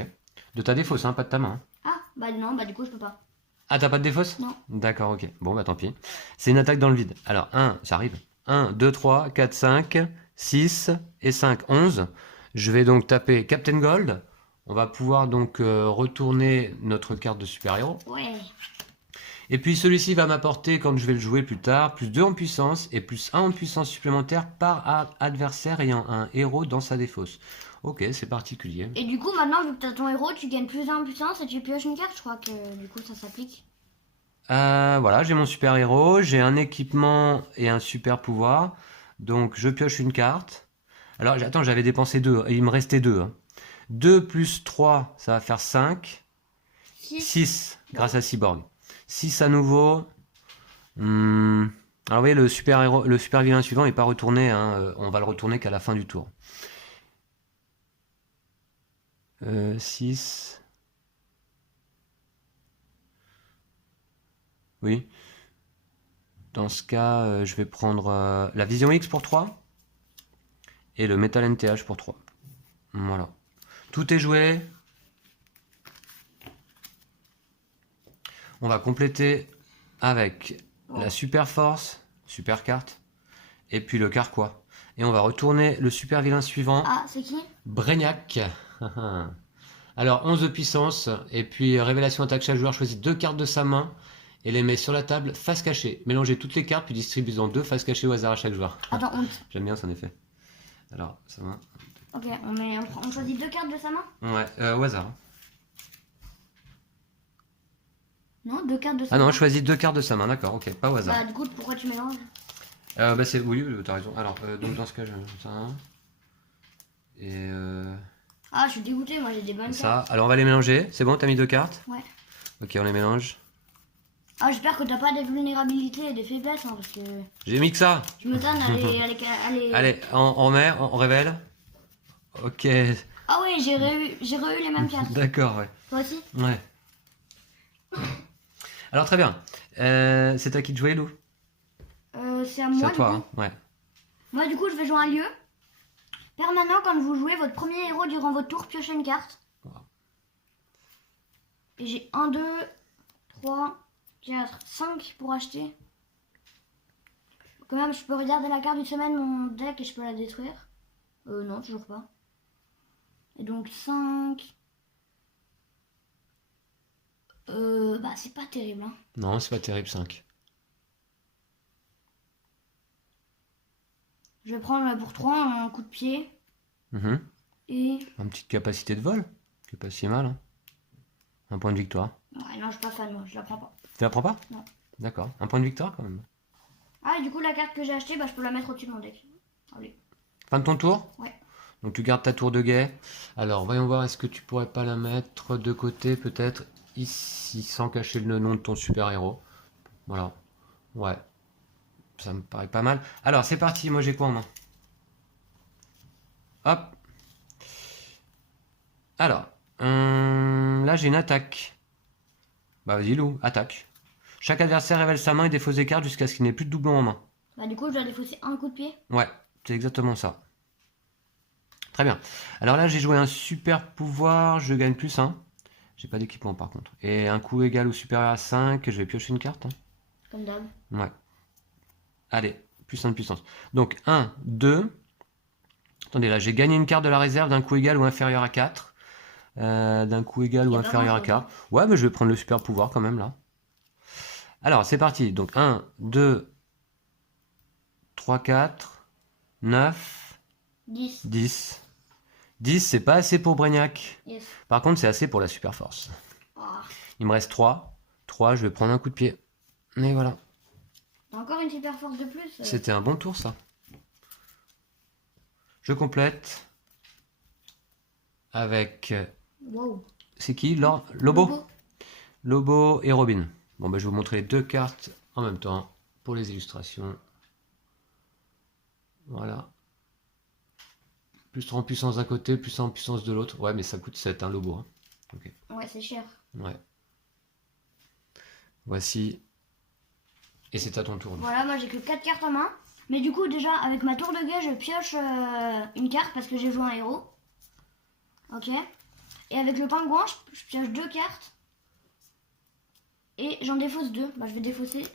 De ta défausse, hein, pas de ta main. Hein. Ah, bah non, bah du coup je peux pas. Ah, t'as pas de défausse? Non. D'accord, ok. Bon, bah tant pis. C'est une attaque dans le vide. Alors, 1, ça arrive. 1, 2, 3, 4, 5, 6 et 5, 11. Je vais donc taper Captain Gold. On va pouvoir donc retourner notre carte de super-héros. Ouais. Et puis celui-ci va m'apporter, quand je vais le jouer plus tard, plus 2 en puissance et plus 1 en puissance supplémentaire par adversaire ayant un héros dans sa défausse. Ok, c'est particulier. Et du coup, maintenant, vu que t'as ton héros, tu gagnes plus 1 puissance et tu pioches une carte. Je crois que du coup, ça s'applique. Voilà, j'ai mon super héros, j'ai un équipement et un super pouvoir. Donc je pioche une carte. Alors attends, j'avais dépensé 2, il me restait 2. 2 plus 3, ça va faire 5. 6. 6 grâce à Cyborg. 6 à nouveau. Alors vous voyez, le super héros, le super vilain suivant n'est pas retourné, hein, on va le retourner qu'à la fin du tour. 6. Oui. Dans ce cas, je vais prendre la Vision X pour 3 et le Metal NTH pour 3. Voilà. Tout est joué. On va compléter avec la super force, super carte, et puis le carquois. Et on va retourner le super vilain suivant. Ah, c'est qui? Brainiac. Alors 11 de puissance, et puis révélation attaque, chaque joueur choisit 2 cartes de sa main et les met sur la table face cachée. Mélangez toutes les cartes puis distribuez-en 2 faces cachées au hasard à chaque joueur. Attends, J'aime bien son effet. Alors, ça va. Ok, on choisit 2 cartes de sa main? Ouais, au hasard. Non, 2 cartes de sa Ah main. non, je choisis 2 cartes de sa main, d'accord, ok, pas au hasard. Bah, du coup, pourquoi tu mélanges? Bah c'est, oui, t'as raison. Alors, donc dans ce cas, je mets ça. Et Ah, je suis dégoûté, moi j'ai des bonnes ça. cartes. Alors on va les mélanger. C'est bon, t'as mis 2 cartes? Ouais. Ok, on les mélange. Ah, j'espère que t'as pas des vulnérabilités et des faiblesses, hein, parce que J'ai mis que ça. je me tanne à les... Allez, on remet, on révèle. Ok, Ah oui, j'ai re-eu les mêmes cartes. d'accord, ouais. Toi aussi? Ouais. Alors très bien. C'est à qui de jouer, Lou? C'est à C'est moi, à du toi, coup. hein. Ouais. Moi, du coup, je vais jouer un lieu. Permanent, quand vous jouez votre premier héros durant votre tour, piochez une carte. Wow. Et j'ai 1, 2, 3, 4, 5 pour acheter. Quand même, je peux regarder la carte d'une semaine, mon deck, et je peux la détruire. Non, toujours pas. Et donc 5. Bah, c'est pas terrible, hein. Non, c'est pas terrible, 5. Je vais prendre pour 3 un coup de pied. Mhm. Et... Une petite capacité de vol, qui est pas si mal, hein. Un point de victoire. Ouais, non, je suis pas fan, moi, je la prends pas. Tu la prends pas? Non. D'accord. Un point de victoire quand même. Ah, et du coup, la carte que j'ai achetée, bah, je peux la mettre au-dessus de mon deck. Allez. Fin de ton tour? Ouais. Donc tu gardes ta tour de guet. Alors voyons voir, est-ce que tu pourrais pas la mettre de côté peut-être ici sans cacher le nom de ton super héros. Voilà. Ouais. Ça me paraît pas mal. Alors c'est parti, moi j'ai quoi en main? Hop. Alors, là j'ai une attaque. Bah vas-y Lou, attaque. Chaque adversaire révèle sa main et défausse des cartes jusqu'à ce qu'il n'ait plus de doublon en main. Bah, du coup, je dois défausser un coup de pied. Ouais, c'est exactement ça. Très bien. Alors là, j'ai joué un super pouvoir, je gagne plus 1. J'ai pas d'équipement par contre. Et un coût égal ou supérieur à 5, je vais piocher une carte, hein. Comme d'hab. Ouais. Allez, plus 1 de puissance. Donc 1, 2. Attendez, là, j'ai gagné une carte de la réserve d'un coût égal ou inférieur à 4. D'un coût égal ou Y a pas inférieur à grand-chose, 4. Ouais, mais je vais prendre le super pouvoir quand même là. Alors, c'est parti. Donc 1, 2, 3, 4, 9, 10. 10. 10, c'est pas assez pour Brainiac. Yes. Par contre, c'est assez pour la super force. Ah. Il me reste 3. 3, je vais prendre un coup de pied. Et voilà. T'as encore une super force de plus. C'était un bon tour, ça. Je complète avec... Wow. C'est qui? Lobo? Lobo et Robin. Bon, ben, je vais vous montrer les 2 cartes en même temps pour les illustrations. Voilà. Plus 3 en puissance d'un côté, plus 1 en puissance de l'autre. Ouais, mais ça coûte 7, hein, Lobo. Hein. Ok. Ouais, c'est cher. Ouais. Voici. Et c'est à ton tour. Lou. Voilà, moi j'ai que 4 cartes en main. Mais du coup, déjà, avec ma tour de guet, je pioche une carte parce que j'ai joué un héros. Ok. Et avec le pingouin, je pioche 2 cartes. Et j'en défausse 2. Bah, je vais défausser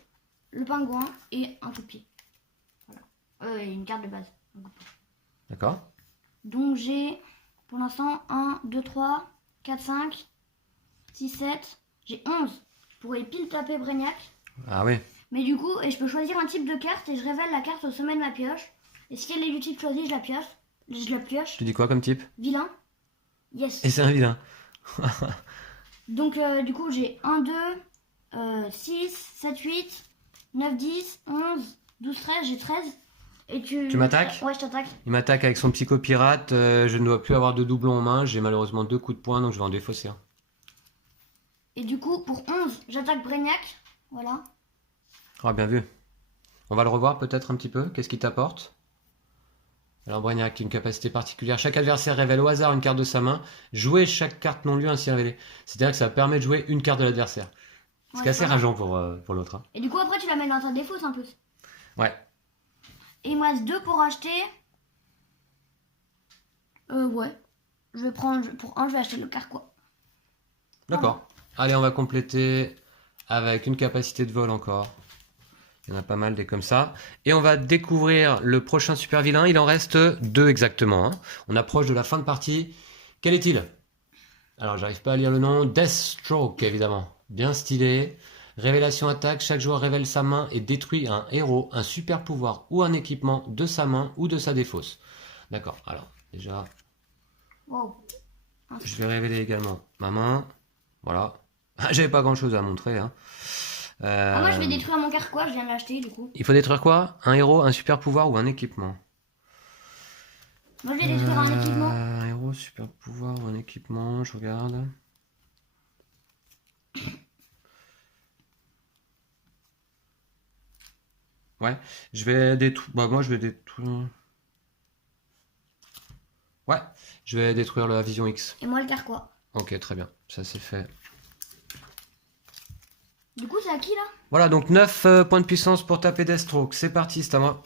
le pingouin et un coup de pied. Voilà. Et une carte de base. D'accord? Donc j'ai, pour l'instant, 1, 2, 3, 4, 5, 6, 7. J'ai 11. Je pourrais pile taper Brainiac. Ah oui. Mais du coup, et je peux choisir un type de carte et je révèle la carte au sommet de ma pioche. Et si elle est du type choisi, je la pioche. Je la pioche. Tu dis quoi comme type? Vilain. Yes. Et c'est un vilain. Donc du coup j'ai 1, 2, 6, 7, 8, 9, 10, 11, 12, 13, j'ai 13. Et Tu m'attaques? Ouais, je t'attaque. Il m'attaque avec son psychopirate. Je ne dois plus avoir de doublon en main. J'ai malheureusement 2 coups de poing, donc je vais en défausser un. Et du coup pour 11, j'attaque Brainiac. Voilà. Ah, bien vu. On va le revoir peut-être un petit peu. Qu'est-ce qu'il t'apporte? Alors Brainiac, une capacité particulière. Chaque adversaire révèle au hasard une carte de sa main. Jouez chaque carte non lue ainsi révélée. C'est-à-dire que ça permet de jouer une carte de l'adversaire. C'est Ouais, assez c'est pas rageant pour l'autre. Hein. Et du coup après tu la mets dans ta défausse en plus. Ouais. Et il me reste 2 pour acheter. Ouais. Je vais prendre, pour 1 je vais acheter le carquois. D'accord. Allez, on va compléter avec une capacité de vol encore. Il y en a pas mal des comme ça. Et on va découvrir le prochain super vilain. Il en reste 2 exactement. Hein. On approche de la fin de partie. Quel est-il? Alors, j'arrive pas à lire le nom. Deathstroke, évidemment. Bien stylé. Révélation attaque. Chaque joueur révèle sa main et détruit un héros, un super pouvoir ou un équipement de sa main ou de sa défausse. D'accord. Alors, déjà, Wow. je vais révéler également ma main. Voilà. J'avais pas grand chose à montrer. Hein. Ah, moi je vais détruire mon carquois, je viens de l'acheter du coup. Il faut détruire quoi? Un héros, un super pouvoir ou un équipement? Moi je vais détruire un équipement. Un héros, super pouvoir ou un équipement, je regarde. Ouais, je vais détruire. Bah, moi je vais détruire. Ouais, je vais détruire la vision X. Et moi le carquois. Ok, très bien, ça c'est fait. Du coup c'est à qui là? Voilà, donc 9 points de puissance pour taper Deathstroke. C'est parti, c'est à moi.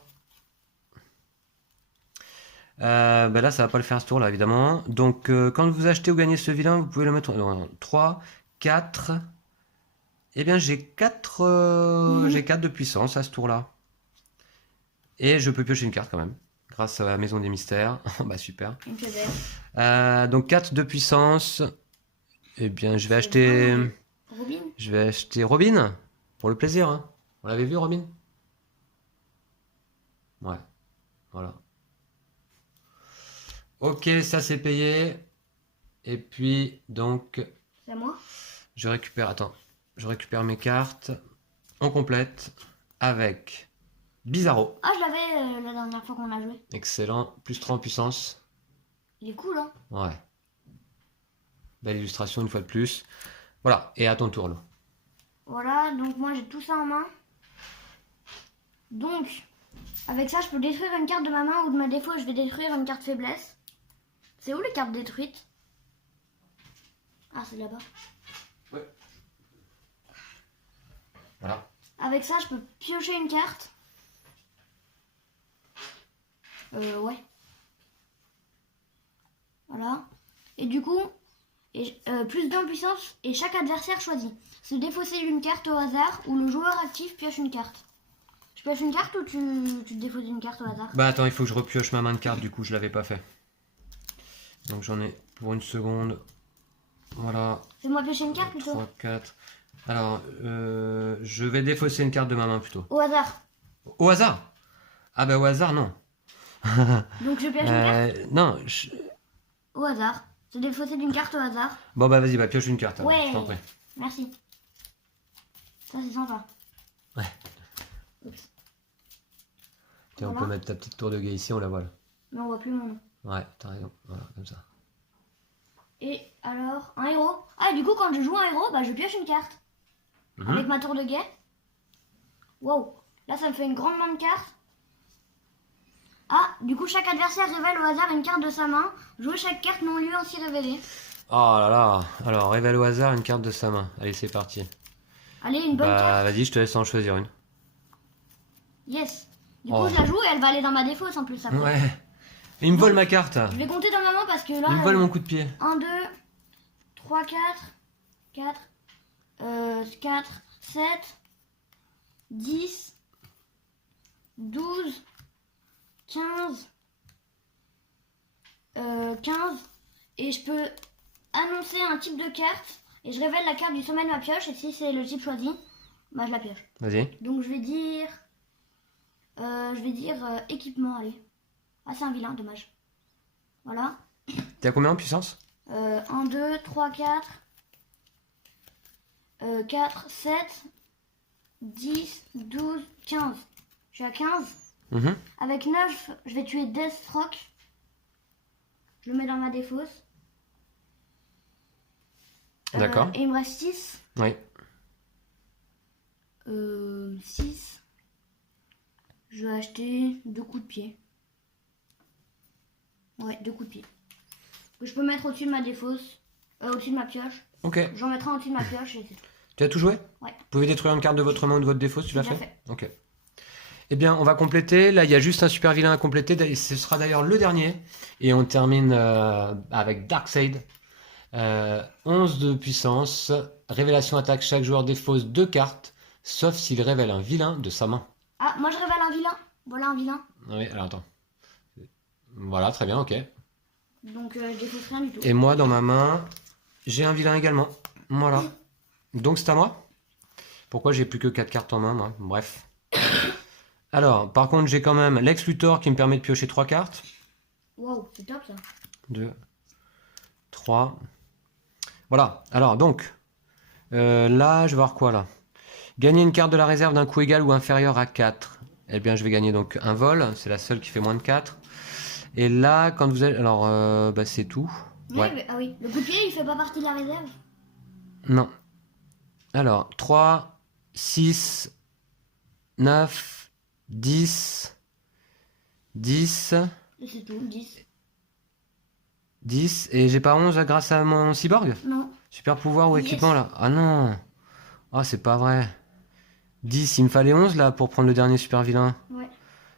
Bah là, ça va pas le faire ce tour là, évidemment. Donc, quand vous achetez ou gagnez ce vilain, vous pouvez le mettre dans 3, 4. Eh bien, j'ai 4, j'ai 4 de puissance à ce tour-là. Et je peux piocher une carte quand même, grâce à la maison des mystères. Bah super. Une pièce. Donc 4 de puissance. Eh bien, je vais C'est acheter. vraiment Robin? Je vais acheter Robin. Pour le plaisir, hein. On l'avait vu, Robin? Ouais. Voilà. Ok, ça c'est payé. Et puis, donc, C'est à moi? je récupère. Attends. Je récupère mes cartes. On complète avec Bizarro. Ah je l'avais la dernière fois qu'on a joué. Excellent. Plus 3 en puissance. Il est cool hein. Ouais. Belle illustration une fois de plus. Voilà. Et à ton tour, là. Voilà, donc moi j'ai tout ça en main. Donc, avec ça je peux détruire une carte de ma main ou de ma défaut, je vais détruire une carte faiblesse. C'est où les cartes détruites? Ah c'est là-bas. Ouais. Voilà. Avec ça je peux piocher une carte. Ouais. Voilà. Et du coup, plus d'1 puissance et chaque adversaire choisit. Se défausser une carte au hasard ou le joueur actif pioche une carte. Je pioche une carte ou tu te défausses une carte au hasard? Bah attends, il faut que je repioche ma main de carte, du coup je l'avais pas fait. Donc j'en ai pour une seconde. Voilà. Fais-moi piocher une carte plutôt. 3, 4. Alors, je vais défausser une carte de ma main plutôt. Au hasard. Au hasard? Ah bah au hasard, non. Donc je pioche une carte Non. au hasard. Se défausser d'une carte au hasard. Bon bah vas-y, bah pioche une carte. Alors, Ouais. je t'en prie. Merci. Ça c'est sympa. Ouais. Oups. Tiens, on Voilà. peut mettre ta petite tour de guet ici, on la voit là. Mais on voit plus mon nom. Ouais, t'as raison. Voilà, comme ça. Et alors, un héros. Ah, et du coup, quand je joue un héros, bah je pioche une carte. Mhm. Avec ma tour de guet. Wow. Là, ça me fait une grande main de cartes. Ah, du coup, chaque adversaire révèle au hasard une carte de sa main. Jouez chaque carte non lue ainsi révélée. Oh là là. Alors, révèle au hasard une carte de sa main. Allez, c'est parti. Allez, une bonne Bah carte. vas-y, je te laisse en choisir une. Yes. Du Oh. coup, je la joue et elle va aller dans ma défausse en plus après. Ouais. Il me vole ma carte. Je vais compter dans ma main parce que là... Il me vole mon coup de pied. 1, 2, 3, 4, 4, 7, 10, 12, 15, 15. Et je peux annoncer un type de carte. Et je révèle la carte du sommet de ma pioche. Et si c'est le type choisi, bah je la pioche. Vas-y. Donc je vais dire... équipement, allez. Ah, c'est un vilain, dommage. Voilà. T'es à combien en puissance? 1, 2, 3, 4. 4, 7, 10, 12, 15. Je suis à 15. Mhm. Avec 9, je vais tuer Deathstroke. Je le mets dans ma défausse. D'accord. Et il me reste 6. Oui. 6. Je vais acheter 2 coups de pied. Ouais, 2 coups de pied. Que je peux mettre au-dessus de ma défausse. Au-dessus de ma pioche. Ok. J'en mettrai au-dessus de ma pioche et c'est tout. Tu as tout joué? Ouais. Vous pouvez détruire une carte de votre main ou de votre défausse, tu l'as J'ai fait? fait. Ok. Eh bien, on va compléter. Là, il y a juste un super vilain à compléter. Ce sera d'ailleurs le dernier. Et on termine avec Darkseid. 11 de puissance. Révélation attaque. Chaque joueur défausse 2 cartes. Sauf s'il révèle un vilain de sa main. Ah, moi je révèle un vilain. Voilà un vilain. Oui, alors attends. Voilà, très bien, ok. Donc je défausse rien du tout. Et moi, dans ma main, j'ai un vilain également. Voilà. Donc c'est à moi. Pourquoi j'ai plus que 4 cartes en main, moi? Bref. Alors, par contre, j'ai quand même Lex Luthor qui me permet de piocher 3 cartes. Wow, c'est top ça. 2, 3. Voilà. Alors, donc, là, je vais voir quoi, là? Gagner une carte de la réserve d'un coût égal ou inférieur à 4. Eh bien, je vais gagner donc un vol. C'est la seule qui fait moins de 4. Et là, quand vous allez... Alors, bah, c'est tout. Oui, Ouais. mais, ah oui. Le coup de pied, il fait pas partie de la réserve. Non. Alors, 3, 6, 9, 10, 10, Et c'est tout, 10. 10. Et j'ai pas 11 grâce à mon cyborg? Non. Super pouvoir ou Yes. équipement, là? Ah non. Ah, c'est pas vrai. 10, il me fallait 11, là, pour prendre le dernier super vilain. Ouais.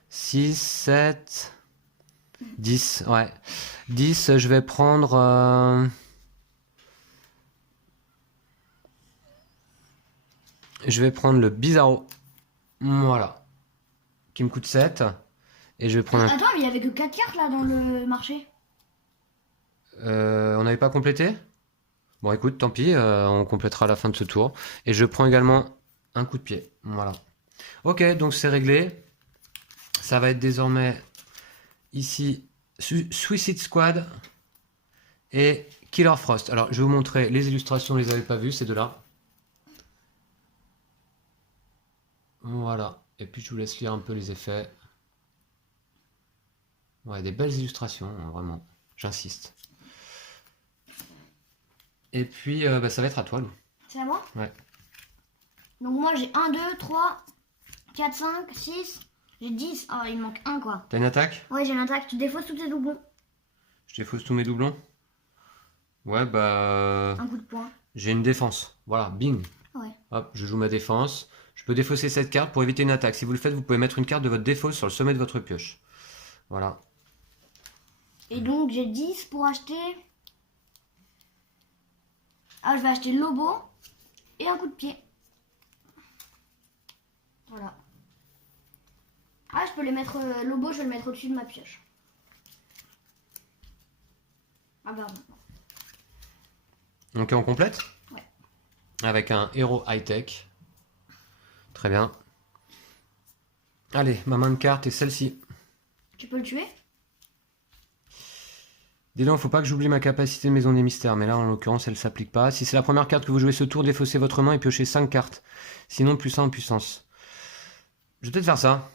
6, 7, 10, ouais. 10, je vais prendre... Je vais prendre le Bizarro. Voilà. Qui me coûte 7. Et je vais prendre un... Attends, mais il y avait que 4 cartes là dans le marché. On n'avait pas complété? Bon, écoute, tant pis, on complétera à la fin de ce tour. Et je prends également un coup de pied. Voilà. Ok, donc c'est réglé. Ça va être désormais ici Suicide Squad et Killer Frost. Alors, je vais vous montrer les illustrations, vous les avez pas vues, ces deux-là. Voilà. Et puis, je vous laisse lire un peu les effets. Ouais, des belles illustrations, hein, vraiment. J'insiste. Et puis, bah, ça va être à toi, Lou. C'est à moi? Ouais. Donc moi j'ai 1, 2, 3, 4, 5, 6. J'ai 10. Oh, il me manque 1 quoi. T'as une attaque? Ouais, j'ai l'attaque. Tu défausses tous tes doublons. Je défausse tous mes doublons? Ouais, bah... Un coup de poing. J'ai une défense. Voilà, bing. Ouais. Hop, je joue ma défense. Je peux défausser cette carte pour éviter une attaque. Si vous le faites, vous pouvez mettre une carte de votre défausse sur le sommet de votre pioche. Voilà. Et donc j'ai 10 pour acheter. Ah, je vais acheter Lobo et un coup de pied. Voilà. Ah, je peux les mettre. Lobo, je vais le mettre au-dessus de ma pioche. Ah, pardon. Donc on complète? Ouais. Avec un héros high-tech. Très bien. Allez, ma main de carte est celle-ci. Tu peux le tuer? Dis donc, faut pas que j'oublie ma capacité de maison des mystères, mais là en l'occurrence elle s'applique pas. Si c'est la première carte que vous jouez ce tour, défaussez votre main et piochez 5 cartes. Sinon plus 1 en puissance. Je vais peut-être faire ça.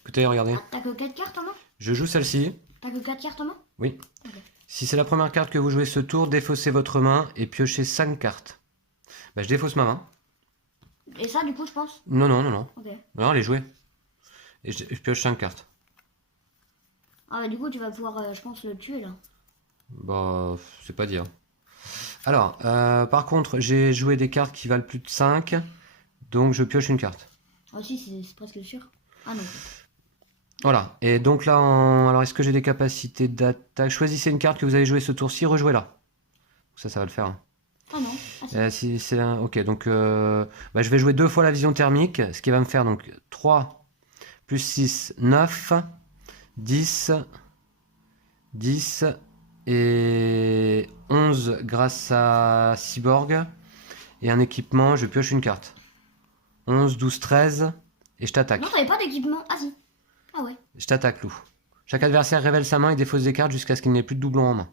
Écoutez, regardez. Ah, t'as que 4 cartes en main? Je joue celle-ci. T'as que 4 cartes en main? Oui. Ok. Si c'est la première carte que vous jouez ce tour, défaussez votre main et piochez 5 cartes. Bah je défausse ma main. Et ça, du coup, je pense? Non, non, non, non. Ok. Non, elle est jouée. Et je pioche 5 cartes. Ah, bah, du coup, tu vas pouvoir, je pense, le tuer là. Bah, c'est pas dire. Alors, par contre, j'ai joué des cartes qui valent plus de 5. Donc je pioche une carte. Ah, si, c'est presque sûr. Ah, non. Voilà. Et donc là, alors est-ce que j'ai des capacités d'attaque? Choisissez une carte que vous allez jouer ce tour-ci, rejouez-la. Ça va le faire. Hein. Ah, non. Ah, si. Si c'est un... Ok, donc bah, je vais jouer 2 fois la vision thermique, ce qui va me faire donc 3 plus 6, 9, 10, 10 et 11 grâce à Cyborg. Et un équipement, je pioche une carte. 11, 12, 13 et je t'attaque. Non, t'avais pas d'équipement. Ah, si. Ah, ouais. Je t'attaque, Lou. Chaque adversaire révèle sa main et défausse des cartes jusqu'à ce qu'il n'ait plus de doublons en main.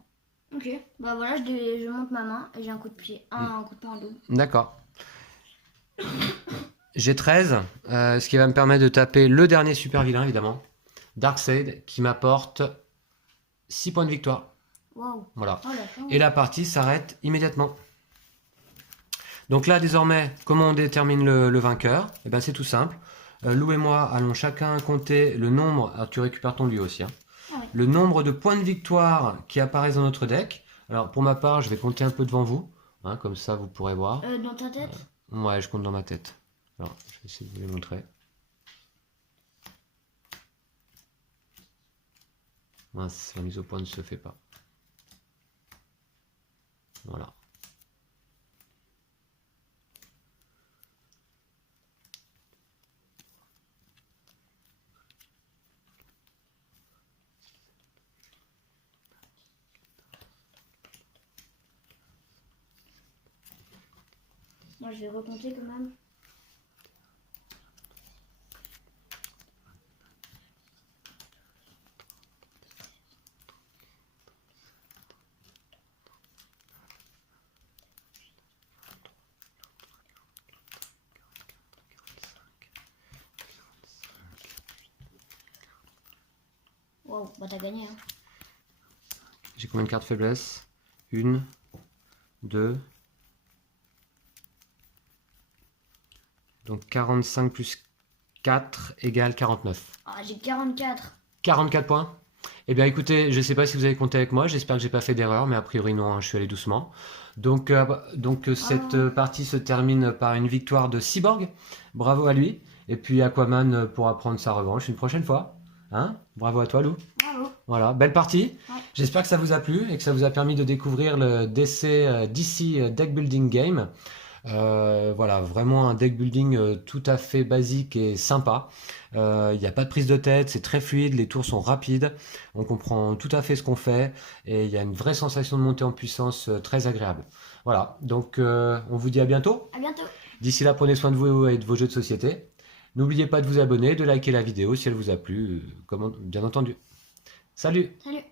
Ok, bah voilà, je monte ma main et j'ai un coup de pied. Un coup de pied en double. D'accord. J'ai 13, ce qui va me permettre de taper le dernier super vilain, évidemment. Darkseid, qui m'apporte 6 points de victoire. Waouh. Voilà. Oh, la chance. Et la partie s'arrête immédiatement. Donc là, désormais, comment on détermine le vainqueur? Eh ben, c'est tout simple. Lou et moi allons chacun compter le nombre... Alors, tu récupères ton lui aussi. Hein. Ah ouais. Le nombre de points de victoire qui apparaissent dans notre deck. Alors, pour ma part, je vais compter un peu devant vous. Hein, comme ça, vous pourrez voir. Dans ta tête? Ouais, je compte dans ma tête. Alors, je vais essayer de vous les montrer. Mince, la mise au point ne se fait pas. Voilà. Moi, je vais recompter quand même. Waouh, bah t'as gagné, hein. J'ai combien de cartes faiblesse? 1, 2. Donc 45 plus 4 égale 49. Ah, j'ai 44. 44 points. Eh bien écoutez, je ne sais pas si vous avez compté avec moi, j'espère que j'ai pas fait d'erreur, mais a priori non, hein, je suis allé doucement. Donc, cette partie se termine par une victoire de Cyborg. Bravo à lui. Et puis Aquaman pourra prendre sa revanche une prochaine fois. Hein? Bravo à toi Lou. Bravo. Voilà, belle partie. Ouais. J'espère que ça vous a plu et que ça vous a permis de découvrir le DC Deck Building Game. Voilà, vraiment un deck building tout à fait basique et sympa. Il n'y a pas de prise de tête, c'est très fluide, les tours sont rapides, on comprend tout à fait ce qu'on fait et il y a une vraie sensation de montée en puissance très agréable. Voilà, donc on vous dit à bientôt. À bientôt. D'ici là, prenez soin de vous et de vos jeux de société. N'oubliez pas de vous abonner, de liker la vidéo si elle vous a plu, bien entendu. Salut! Salut.